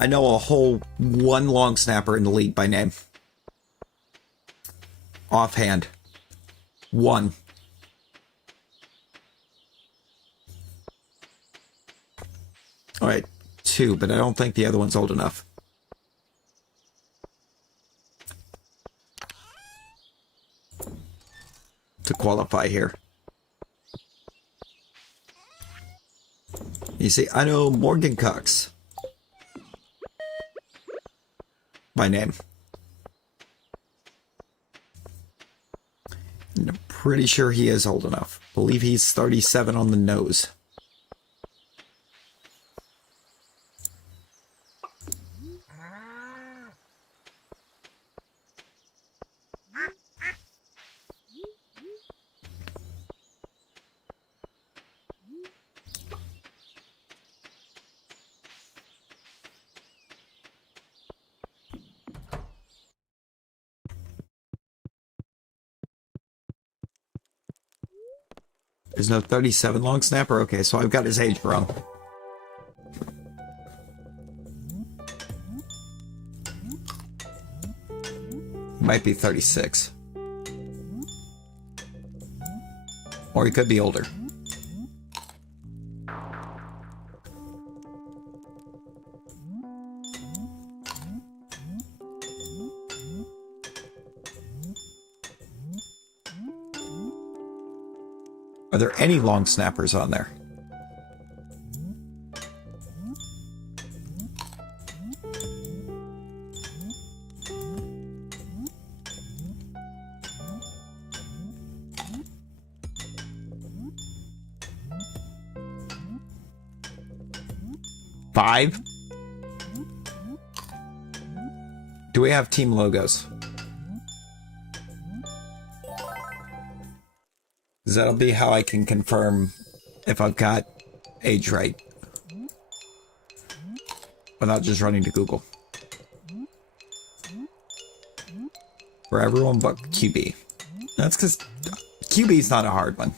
I know a whole one long snapper in the league by name. Offhand. One. Alright, two, but I don't think the other one's old enough. To qualify here. You see, I know Morgan Cox by name. And I'm pretty sure he is old enough. I believe he's 37 on the nose. There's no 37 long snapper? Okay, so I've got his age wrong. Might be 36. Or he could be older. Are there any long snappers on there? Five? Do we have team logos? Because that'll be how I can confirm if I've got age right. Without just running to Google. For everyone but QB. That's because QB's not a hard one.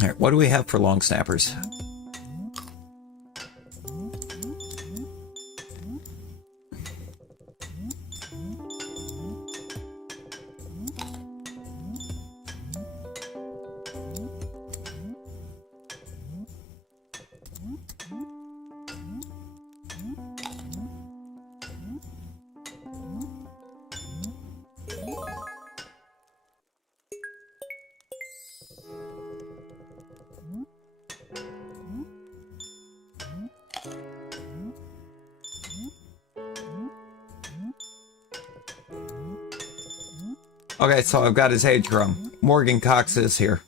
Alright, what do we have for long snappers? Okay, so I've got his age wrong. Morgan Cox is here.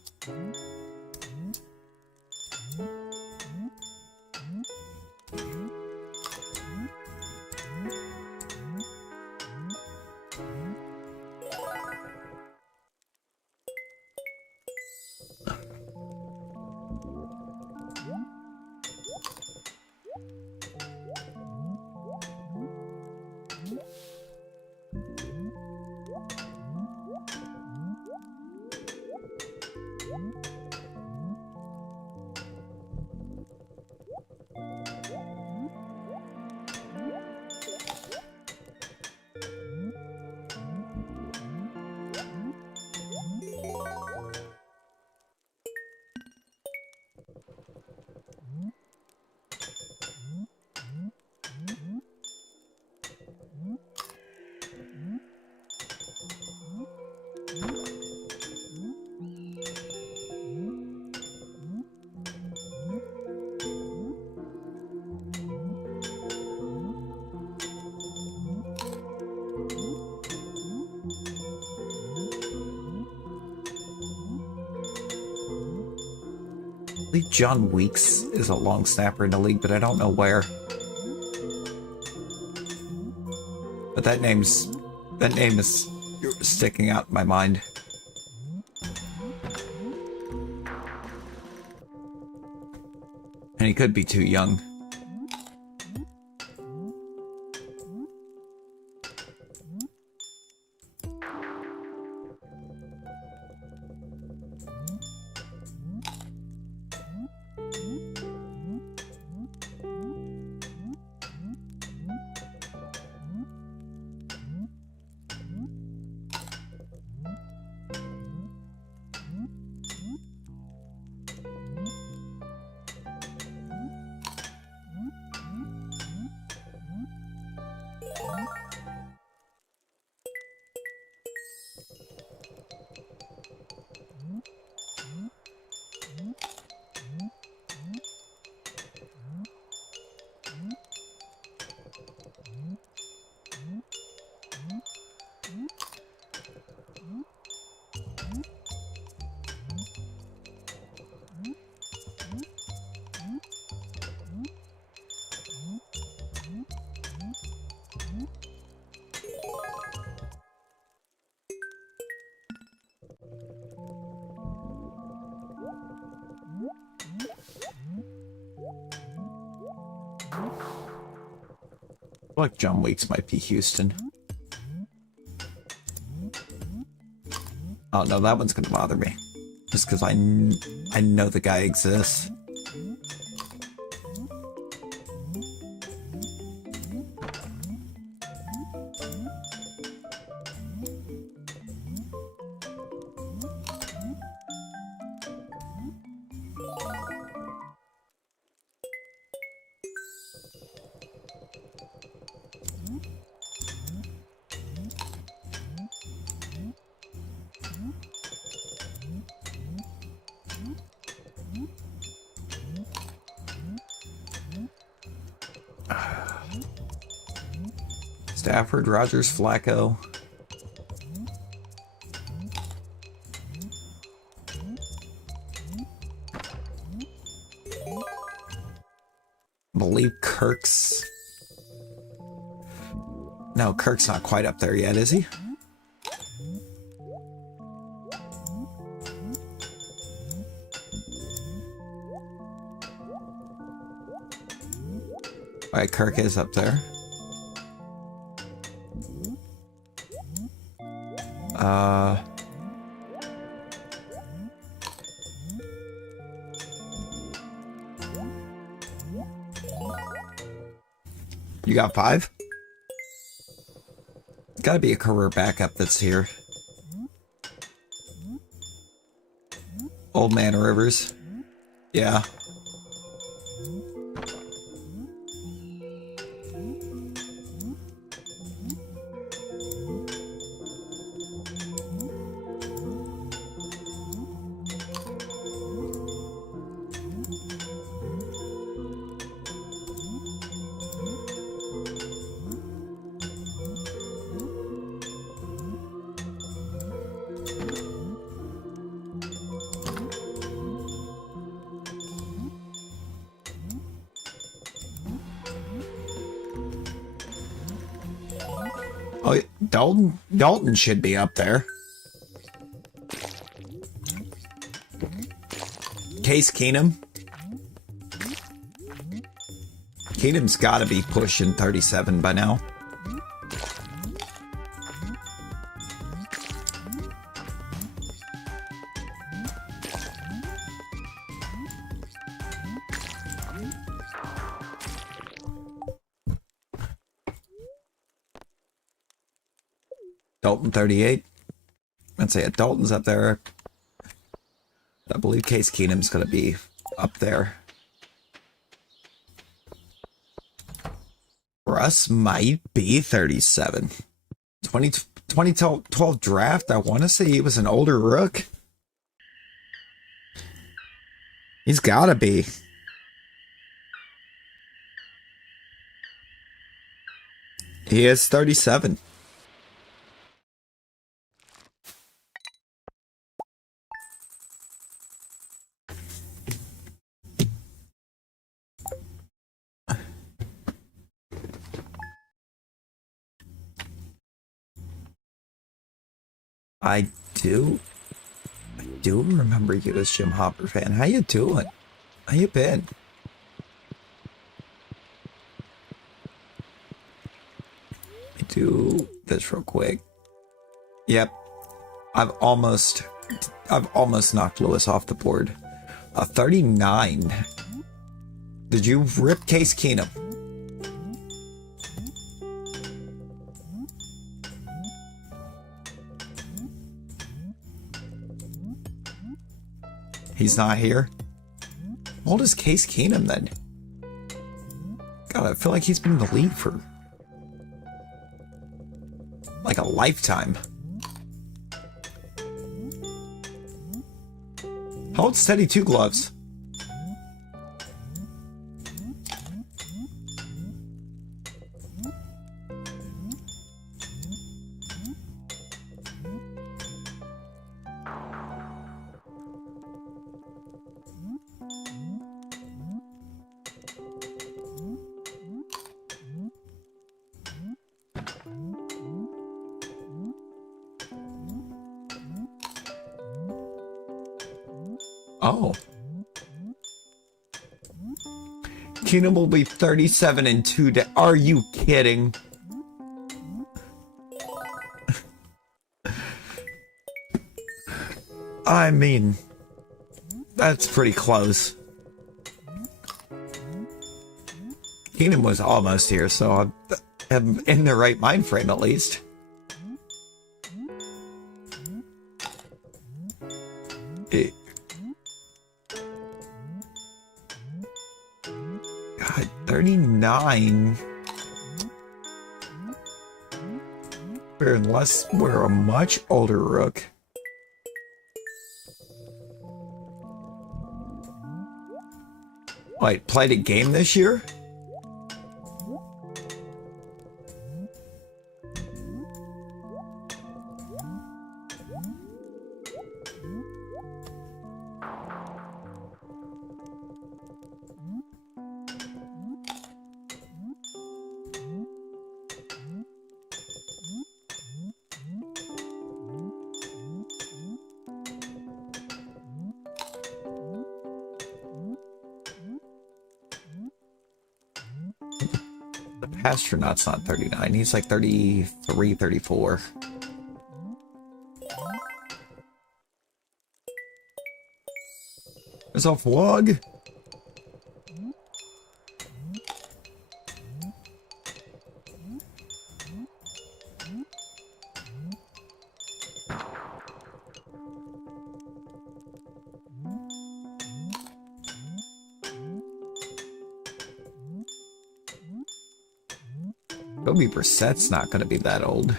I believe John Weeks is a long snapper in the league, but I don't know where. But that name is sticking out in my mind. And he could be too young. Like John Weeks might be Houston. Oh no, that one's gonna bother me. Just because I know the guy exists. Stafford, Rogers, Flacco. I believe Kirk's... No, Kirk's not quite up there yet, is he? Alright, Kirk is up there. You got 5? Gotta be a career backup that's here. Old Man Rivers. Yeah. Oh, Dalton should be up there. Case Keenum. Keenum's got to be pushing 37 by now. Dalton 38. I'd say Dalton's up there. I believe Case Keenum's going to be up there. Russ might be 37. 2012 draft, I want to say he was an older rook. He's got to be. He is 37. I do remember you as Jim Hopper fan. How you doing? How you been? Let me do this real quick. Yep. I've almost knocked Lewis off the board. 39. Did you rip Case Keenum? He's not here? How old is Case Keenum then? God, I feel like he's been in the league for like a lifetime. How old's Teddy Two Gloves? Oh. Keenum will be 37 in 2 days. Are you kidding? I mean, that's pretty close. Keenum was almost here, so I'm in the right mind frame at least. God, 39. Unless we're a much older rook. Wait, played a game this year? Astronaut's not 39, he's like 33, 34. There's a vlog. Kobe Brissett's not going to be that old.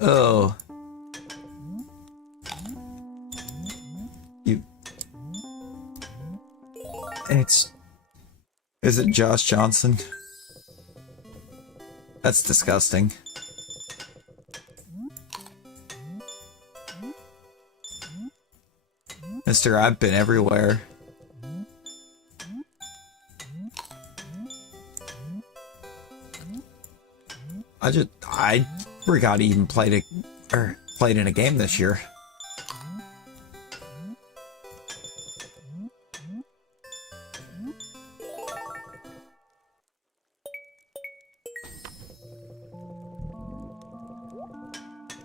Oh. Is it Josh Johnson? That's disgusting. Mister, I've been everywhere. I forgot he even played in a game this year.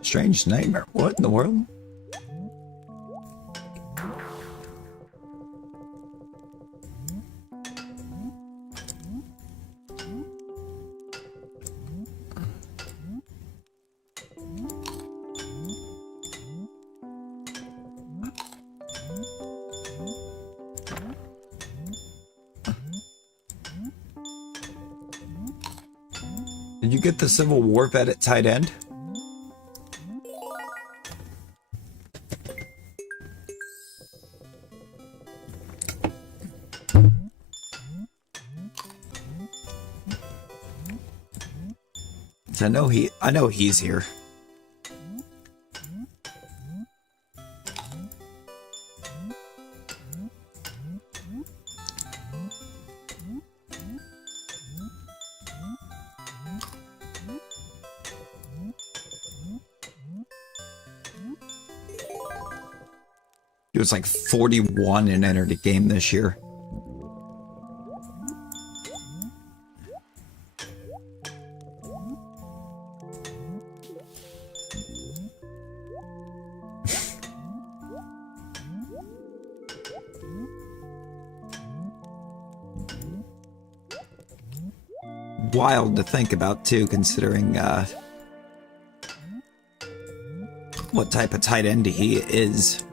Strange nightmare. What in the world? Did you get the Civil War vet at tight end? I know he's here. He was like 41 and entered a game this year. Wild to think about too, considering what type of tight end he is.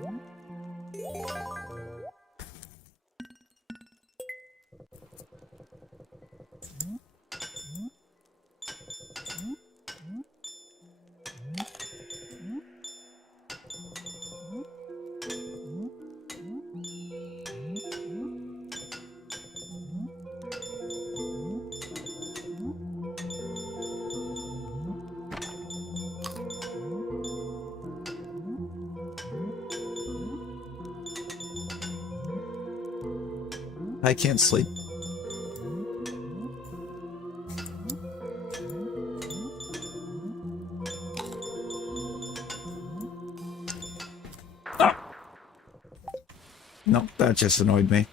I can't sleep. Ah! Nope, that just annoyed me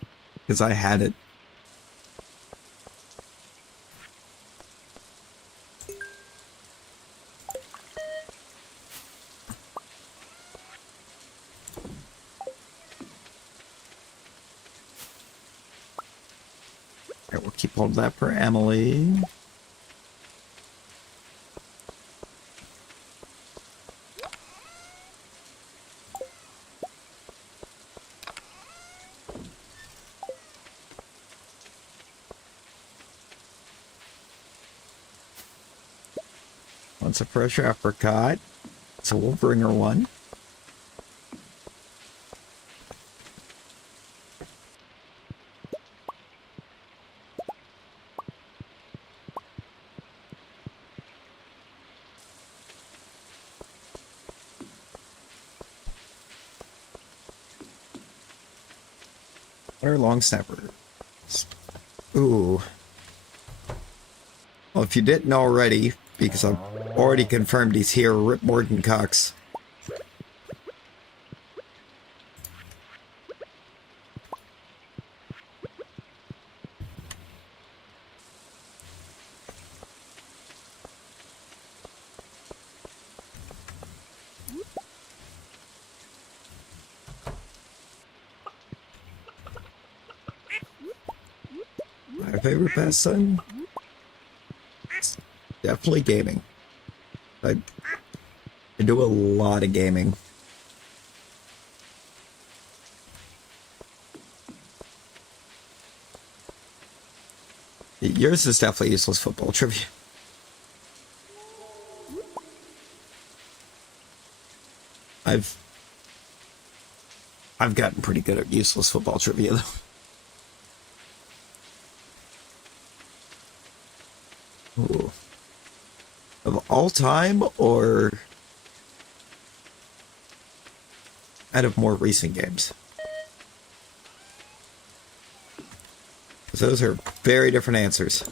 because I had it. We'll keep hold of that for Emily. Wants a fresh apricot, so we'll bring her one. What are long snappers? Ooh. Well, if you didn't already, because I've already confirmed he's here, Rip Morgan Cox. My favorite pastime? It's definitely gaming. I do a lot of gaming. Yours is definitely useless football trivia. I've gotten pretty good at useless football trivia though. Ooh. Of all time or out of more recent games? Those are very different answers.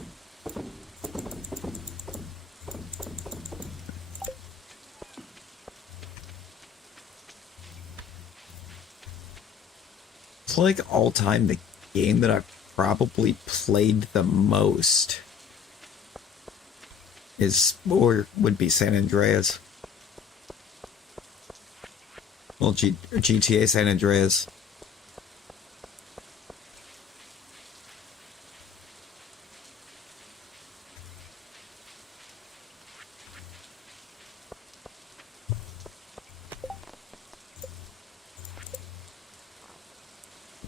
It's like all time the game that I've probably played the most is, or would be San Andreas. Well, GTA San Andreas.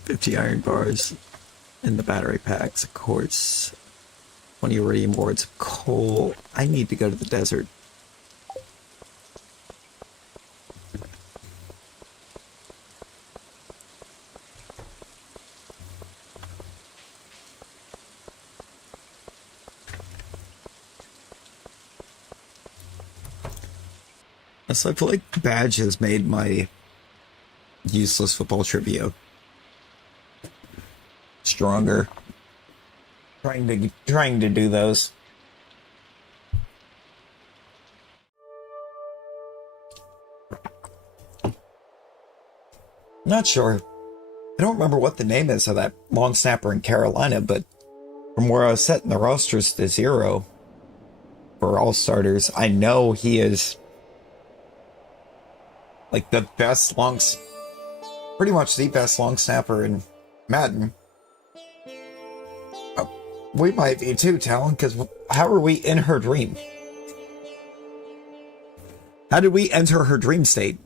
$50 iron bars in the battery packs, of course. 20 iridium boards of coal. I need to go to the desert. So I feel like Badge has made my useless football trivia stronger. Trying to do those. Not sure. I don't remember what the name is of that long snapper in Carolina, but from where I was setting the rosters to 0 for all starters, I know he is like the best pretty much the best long snapper in Madden. We might be too, Talon, because how are we in her dream? How did we enter her dream state?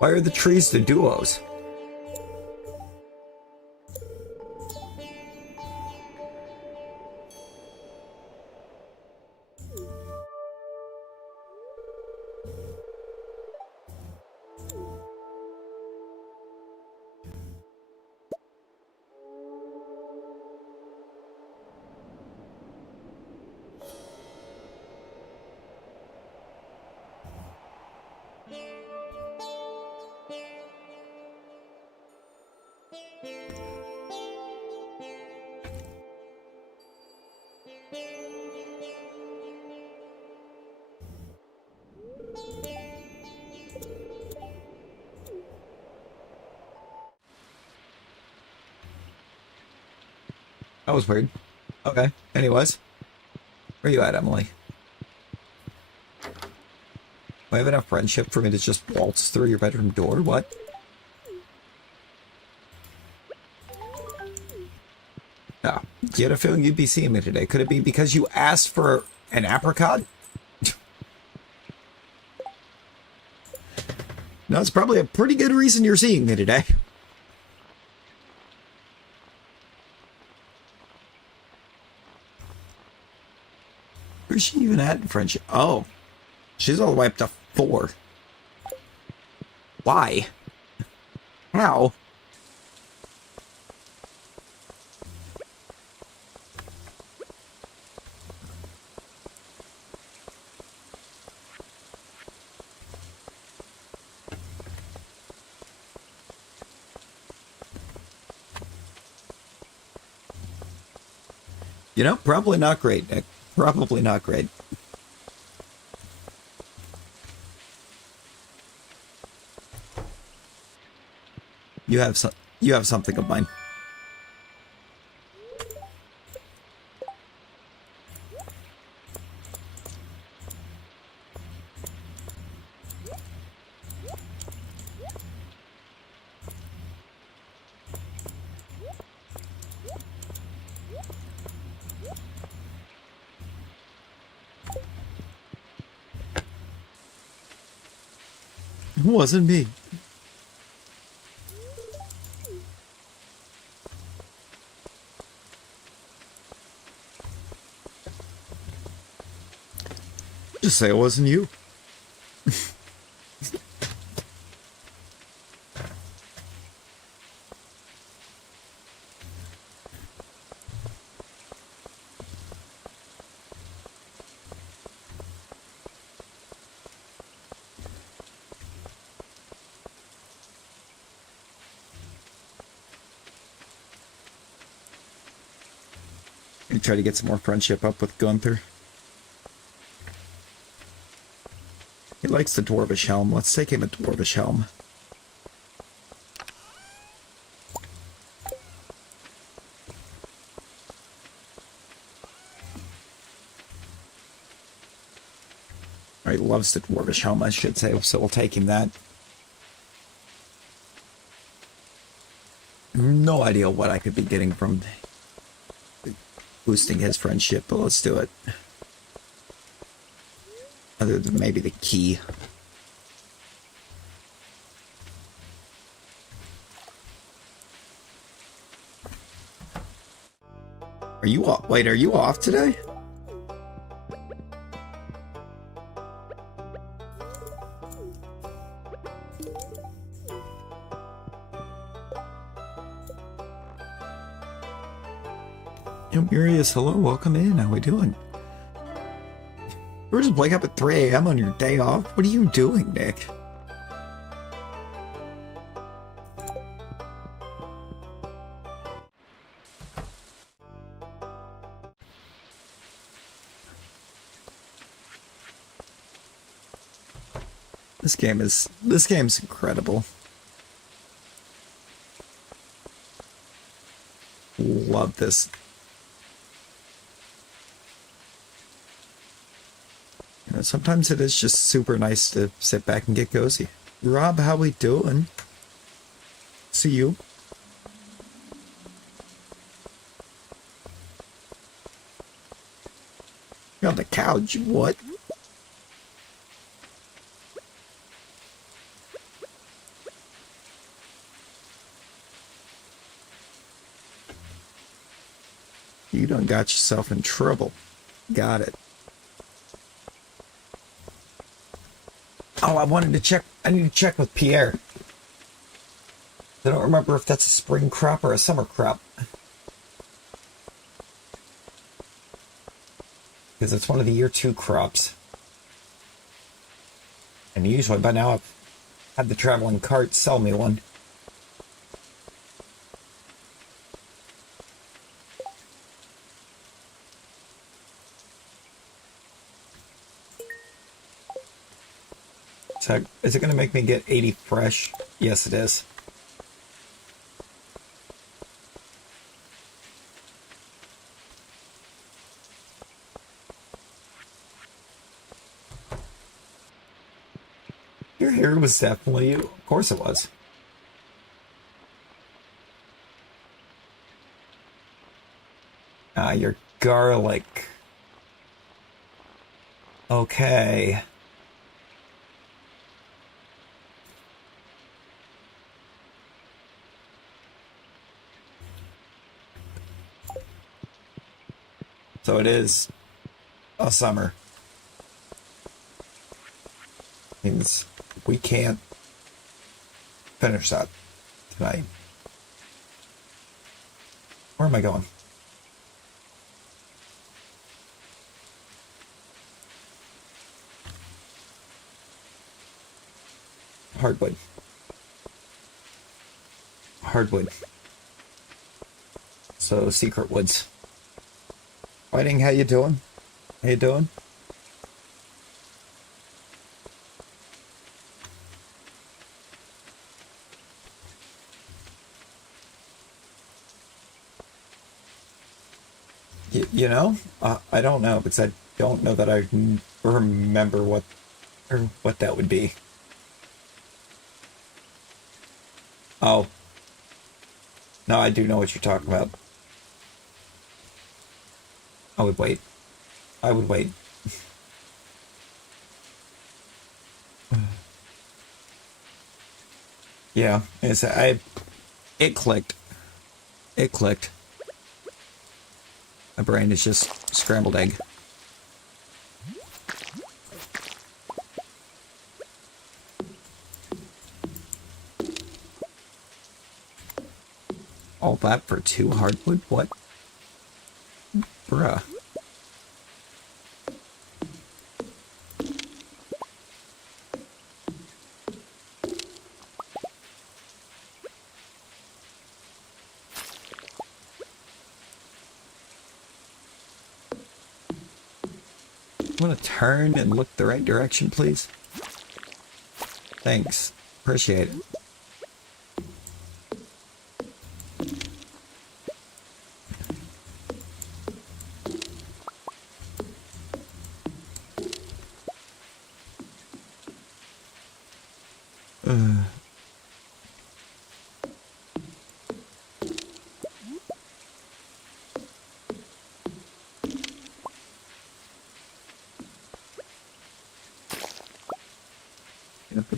Why are the trees the duos? That was weird. Okay. Anyways. Where you at, Emily? Do I have enough friendship for me to just waltz through your bedroom door? What? Ah, you had a feeling you'd be seeing me today. Could it be because you asked for an apricot? No, it's probably a pretty good reason you're seeing me today. Where's she even at in friendship? Oh, she's all the way up to 4. Why? How? You know, probably not great, Nick. Probably not great. You have something of mine. It wasn't me. Just say it wasn't you. And try to get some more friendship up with Gunther. He likes the Dwarvish Helm. Let's take him a Dwarvish Helm. Or he loves the Dwarvish Helm, I should say, so we'll take him that. No idea what I could be getting from boosting his friendship, but let's do it. Other than maybe the key. Are you off? Wait, are you off today? Yo, Murius, hello, welcome in. How we doing? We're just wake up at 3 a.m. on your day off. What are you doing, Nick? This game's incredible. Love this. You know, sometimes it is just super nice to sit back and get cozy. Rob, how we doing? See you. You're on the couch, what? You done got yourself in trouble. Got it. Oh, I wanted to check. I need to check with Pierre. I don't remember if that's a spring crop or a summer crop. Because it's one of the year 2 crops. And usually by now I've had the traveling cart sell me one. So, is it going to make me get 80 fresh? Yes, it is. Your hair was definitely you. Of course it was. Ah, your garlic. Okay. So it is a summer. Means we can't finish that tonight. Where am I going? Hardwood. Hardwood. So secret woods. Whiting, how you doing? How you doing? You know, I don't know because I don't know that I remember what that would be. Oh, no, I do know what you're talking about. I would wait. I would wait. Yeah, it clicked. It clicked. My brain is just scrambled egg. All that for 2 hardwood? What? Bruh. Want to turn and look the right direction, please? Thanks. Appreciate it.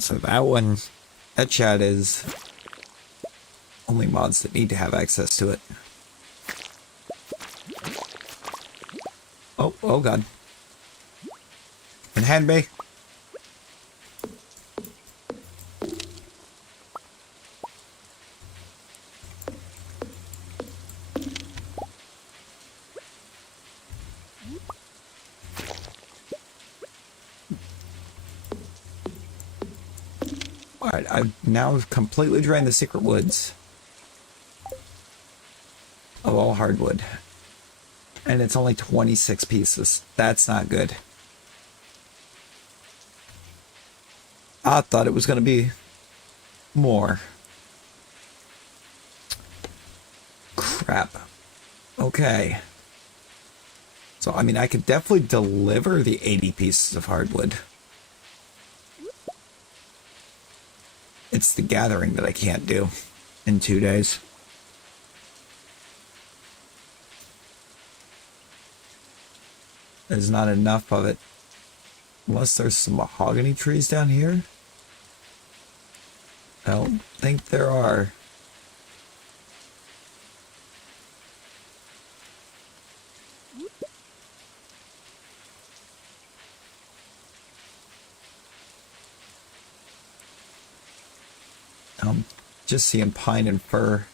So that chat is only mods that need to have access to it. Oh god. And hand bay. Alright, I've now completely drained the secret woods of all hardwood. And it's only 26 pieces. That's not good. I thought it was going to be more. Crap. Okay. So, I mean, I could definitely deliver the 80 pieces of hardwood. It's the gathering that I can't do in 2 days. There's not enough of it. Unless there's some mahogany trees down here. I don't think there are. I'm just seeing pine and fir.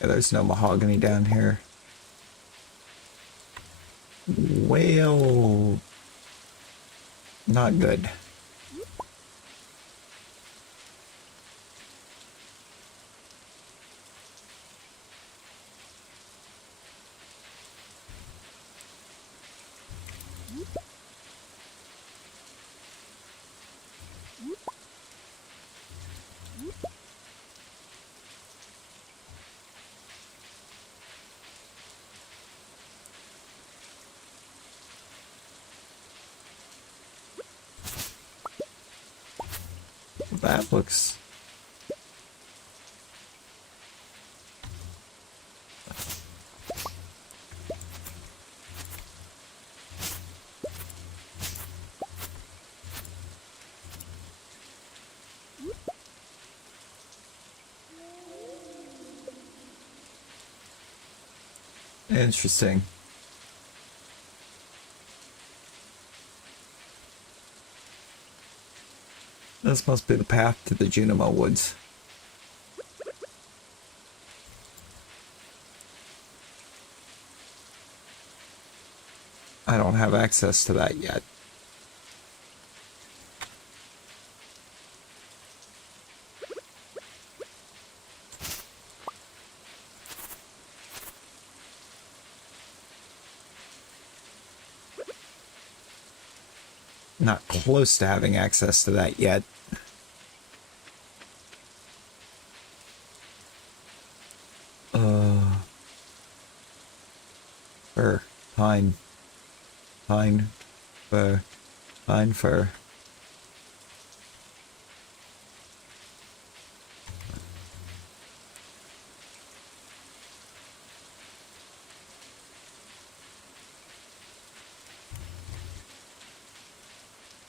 Yeah, there's no mahogany down here. Well, not good. That looks... interesting. This must be the path to the Junimo Woods. I don't have access to that yet. Not close to having access to that yet. Fir, pine, fir, pine, fir.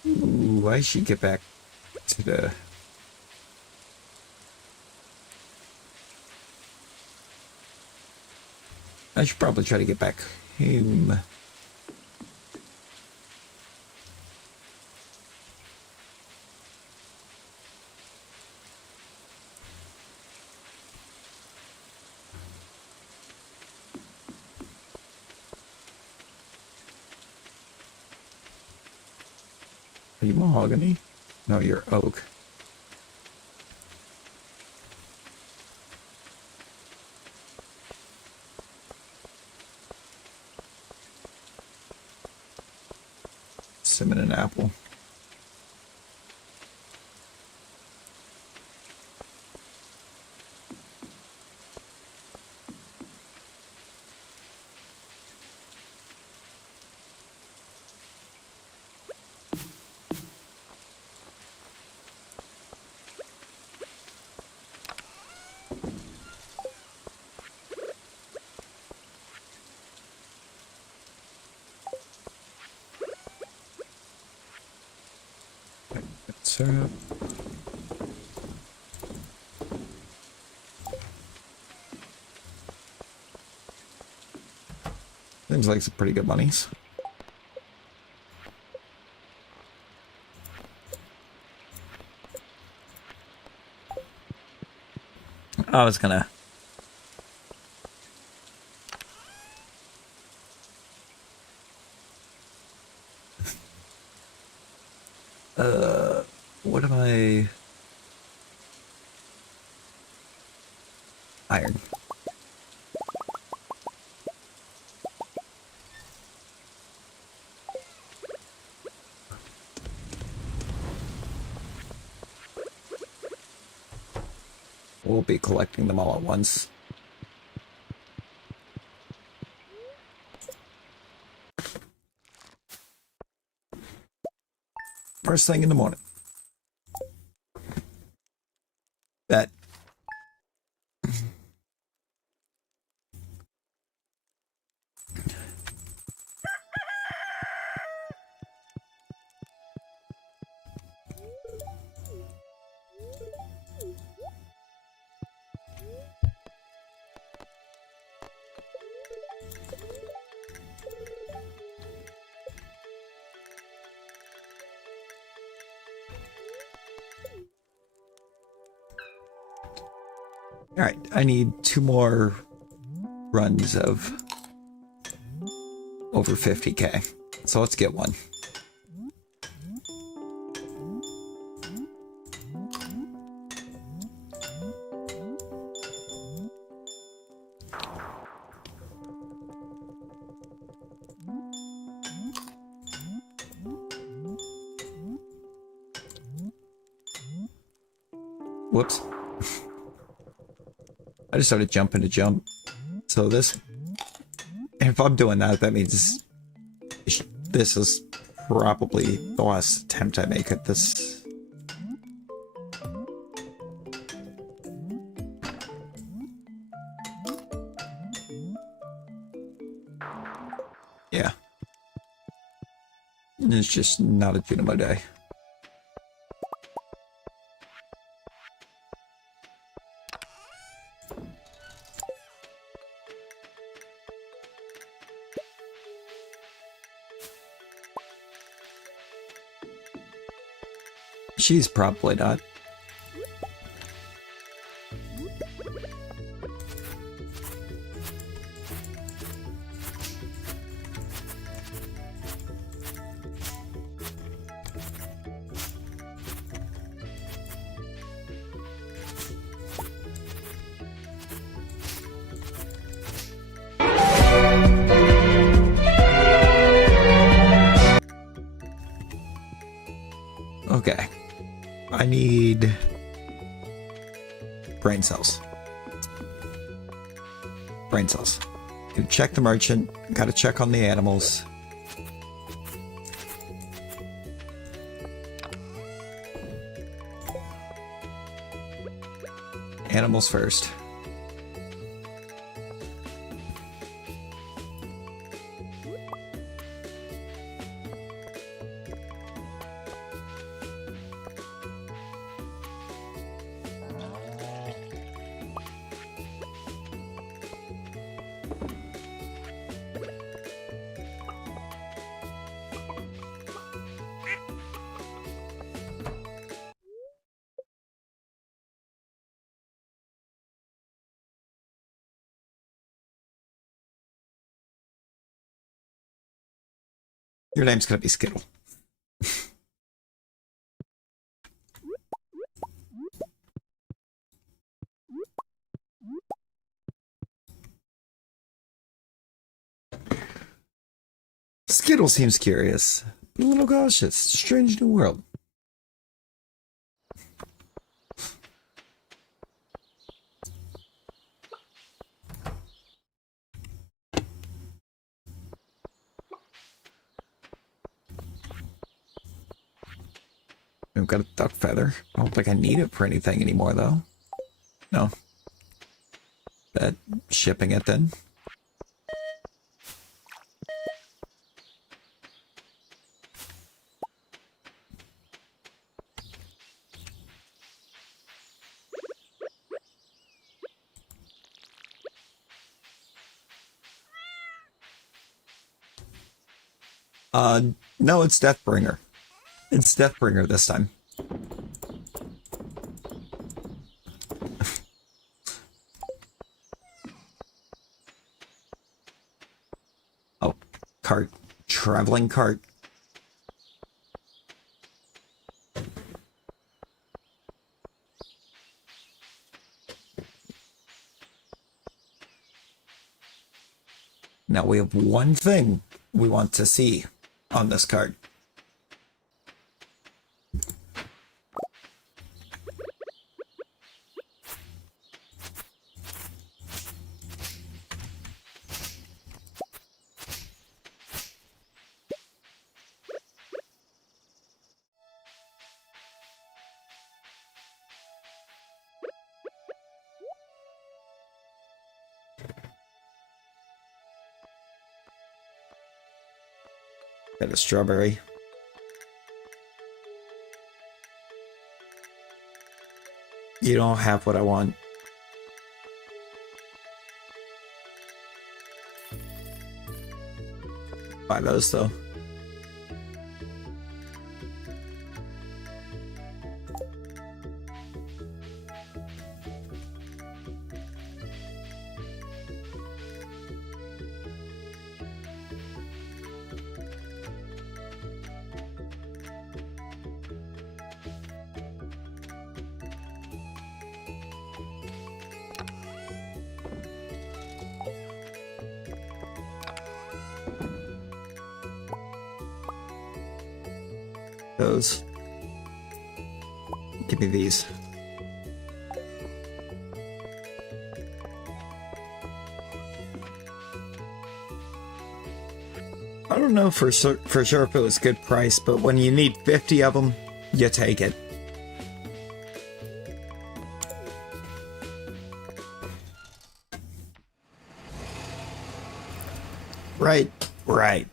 Ooh, I should get back to the... I should probably try to get back home. Are you mahogany? No, you're oak. Cinnamon and apple. syrup. Seems like some pretty good monies. I was gonna... what am I... Iron. We'll be collecting them all at once. First thing in the morning. That. All right, I need 2 more runs of over 50k. So let's get one. Whoops. I just started jumping to jump. So this, if I'm doing that, that means this is probably the last attempt I make at this. Yeah. It's just not a Junimo day. She's probably not. Okay. I need brain cells. Brain cells. Gotta check the merchant. Gotta check on the animals. Animals first. Your name's gonna be Skittle. Skittle seems curious, but a little cautious. Strange new world. I've got a duck feather. I don't think I need it for anything anymore, though. No. That shipping it then. No, it's Deathbringer. It's Deathbringer this time. Oh, cart. Traveling cart. Now we have one thing we want to see on this card. Got a strawberry. You don't have what I want. Buy those though. Those. Give me these. I don't know for sure if it was good price, but when you need 50 of them, you take it. Right, right.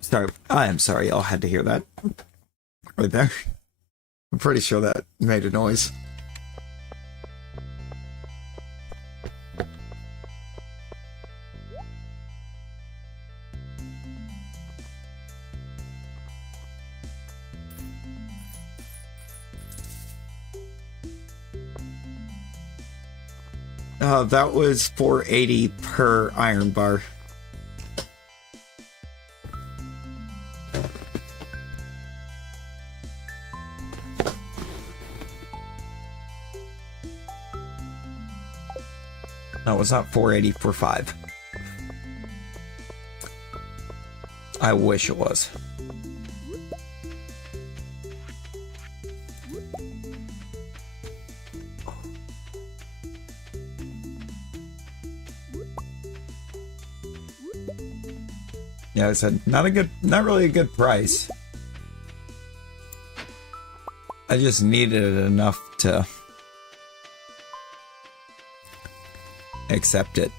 Sorry, I am sorry y'all had to hear that. Right there. I'm pretty sure that made a noise. That was $4.80 per iron bar. No, it's not $4.80 for 5. I wish it was. Yeah, I said not really a good price. I just needed it enough to accept it.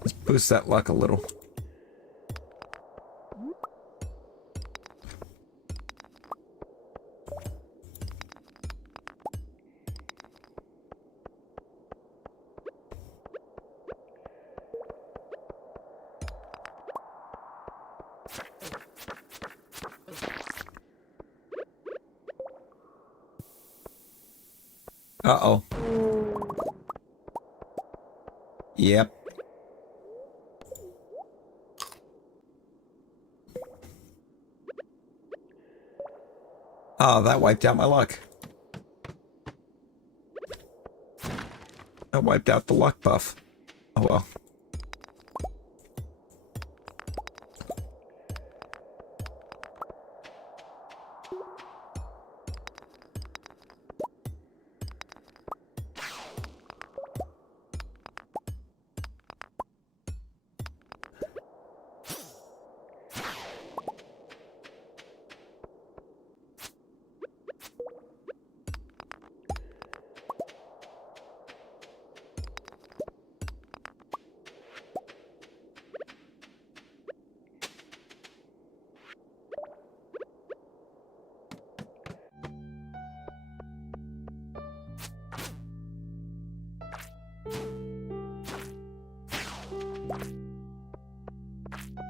Let's boost that luck a little. Uh-oh. Yep. Oh, that wiped out my luck. That wiped out the luck buff. Oh well.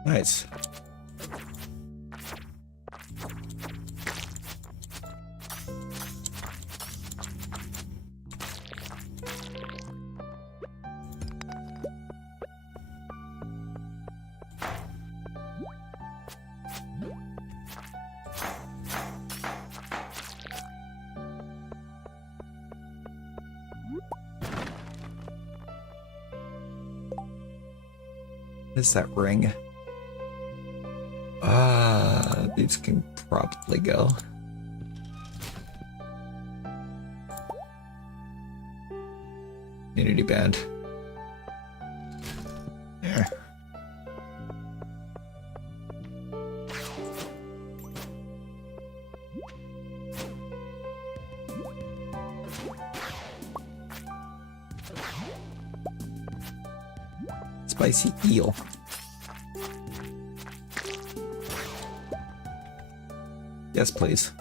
Nice. What is that ring? These can probably go. Unity band. Yeah. Spicy eel. Yes, please.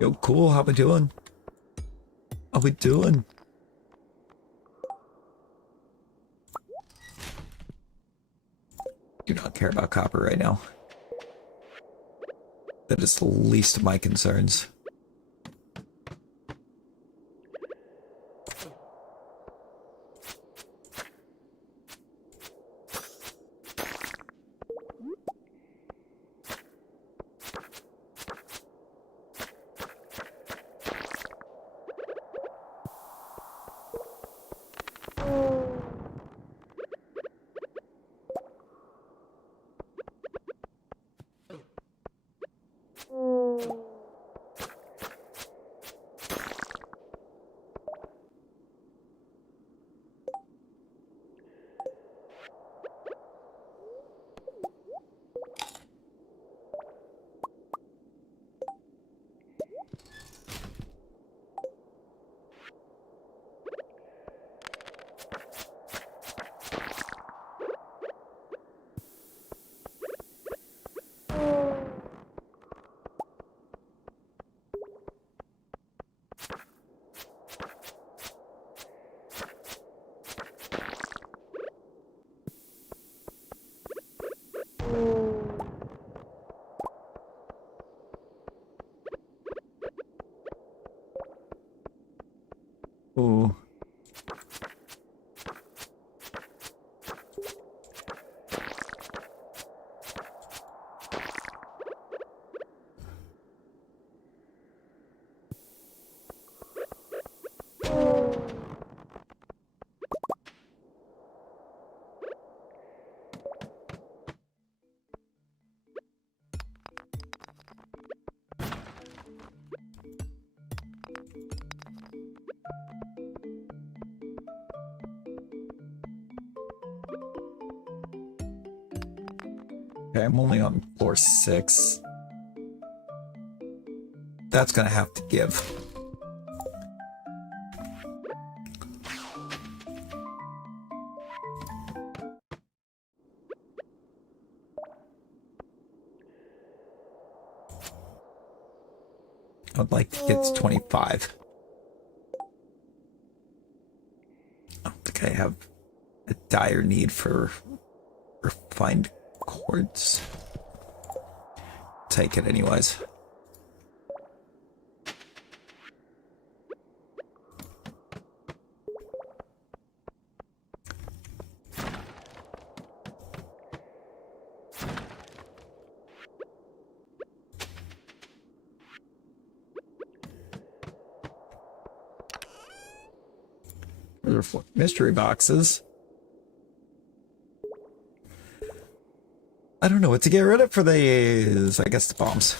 Yo, cool. How we doing? How we doing? Do not care about copper right now. That is the least of my concerns. Ooh. Okay, I'm only on floor 6. That's gonna have to give. I'd like to get to 25. I don't think I have a dire need for refined quartz. Take it anyways. Mystery boxes. I don't know what to get rid of for these. I guess the bombs.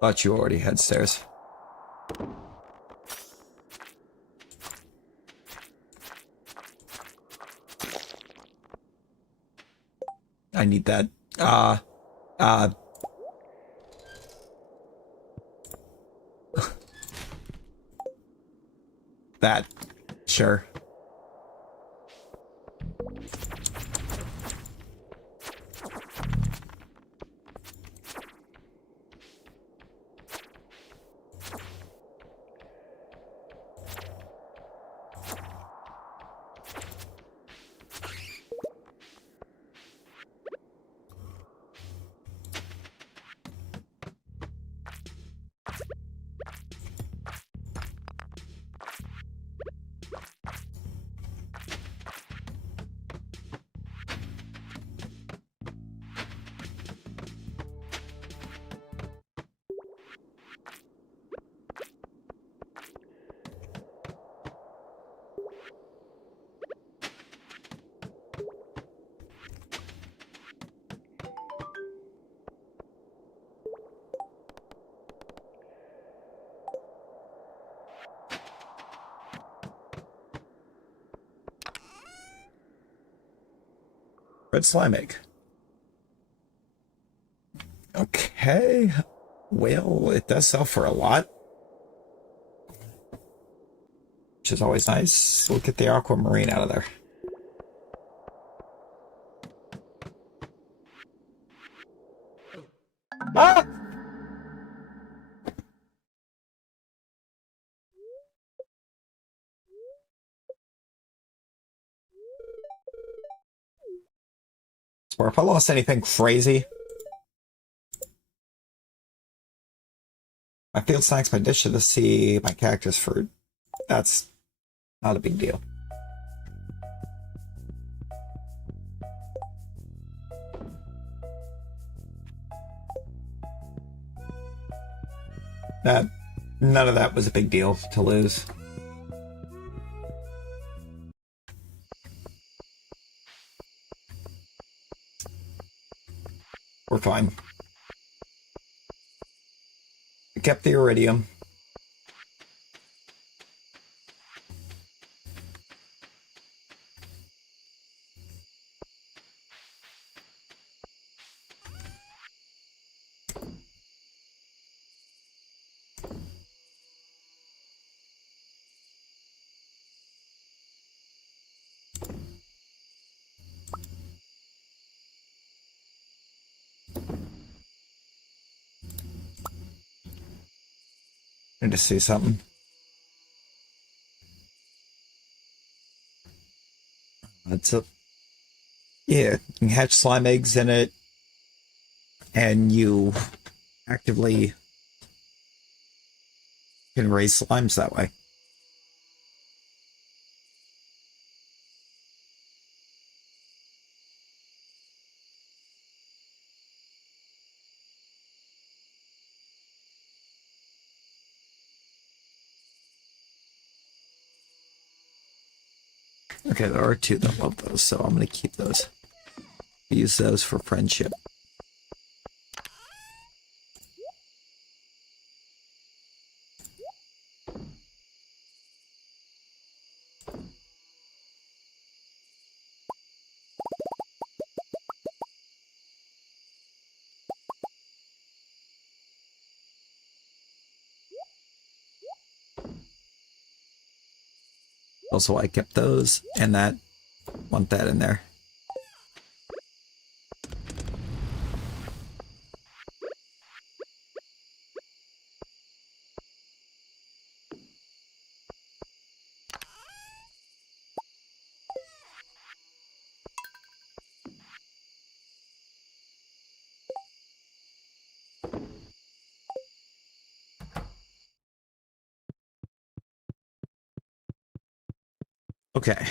Thought you already had stairs. I need that. That. Sure. Red slime egg. Okay. Well, it does sell for a lot, which is always nice. We'll get the aquamarine out of there. Ah! Or if I lost anything crazy. My field snacks, my dish to the sea, my cactus fruit. That's not a big deal. None of that was a big deal to lose. We're fine. We kept the iridium. Need to see something. That's a... Yeah, you can hatch slime eggs in it, and you actively can raise slimes that way. Okay, there are two that love those, so I'm going to keep those. Use those for friendship. Also, I kept those and that. Want that in there. Okay.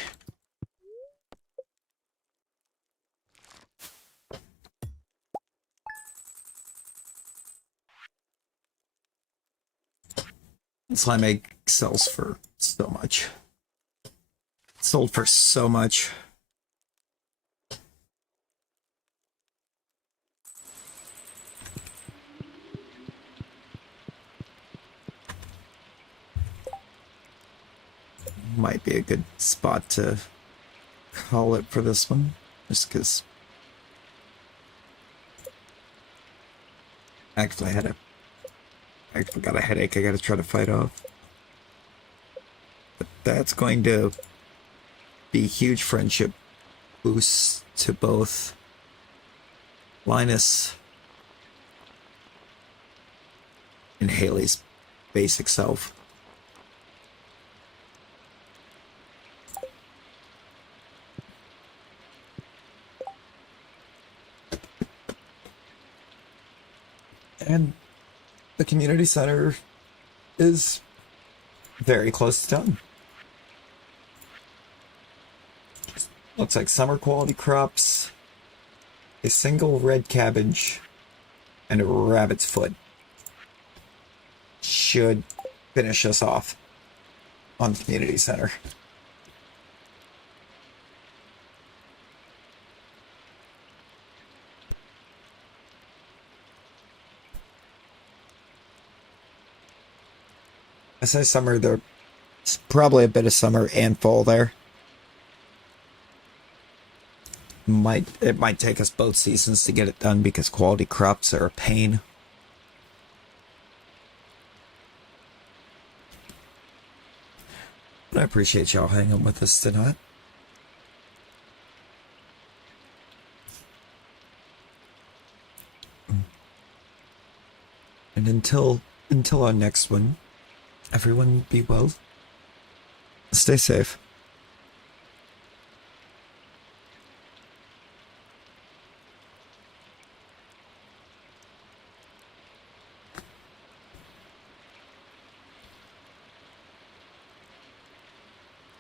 Slime egg sells for so much. Sold for so much. Might be a good spot to call it for this one. Just because actually I actually got a headache I gotta try to fight off. But that's going to be huge friendship boosts to both Linus and Haley's basic self. And the community center is very close to done. Looks like summer quality crops, a single red cabbage, and a rabbit's foot should finish us off on the community center. I say summer, there's probably a bit of summer and fall there. It might take us both seasons to get it done because quality crops are a pain. But I appreciate y'all hanging with us tonight. And until our next one, everyone be well. Stay safe.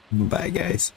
Bye, guys.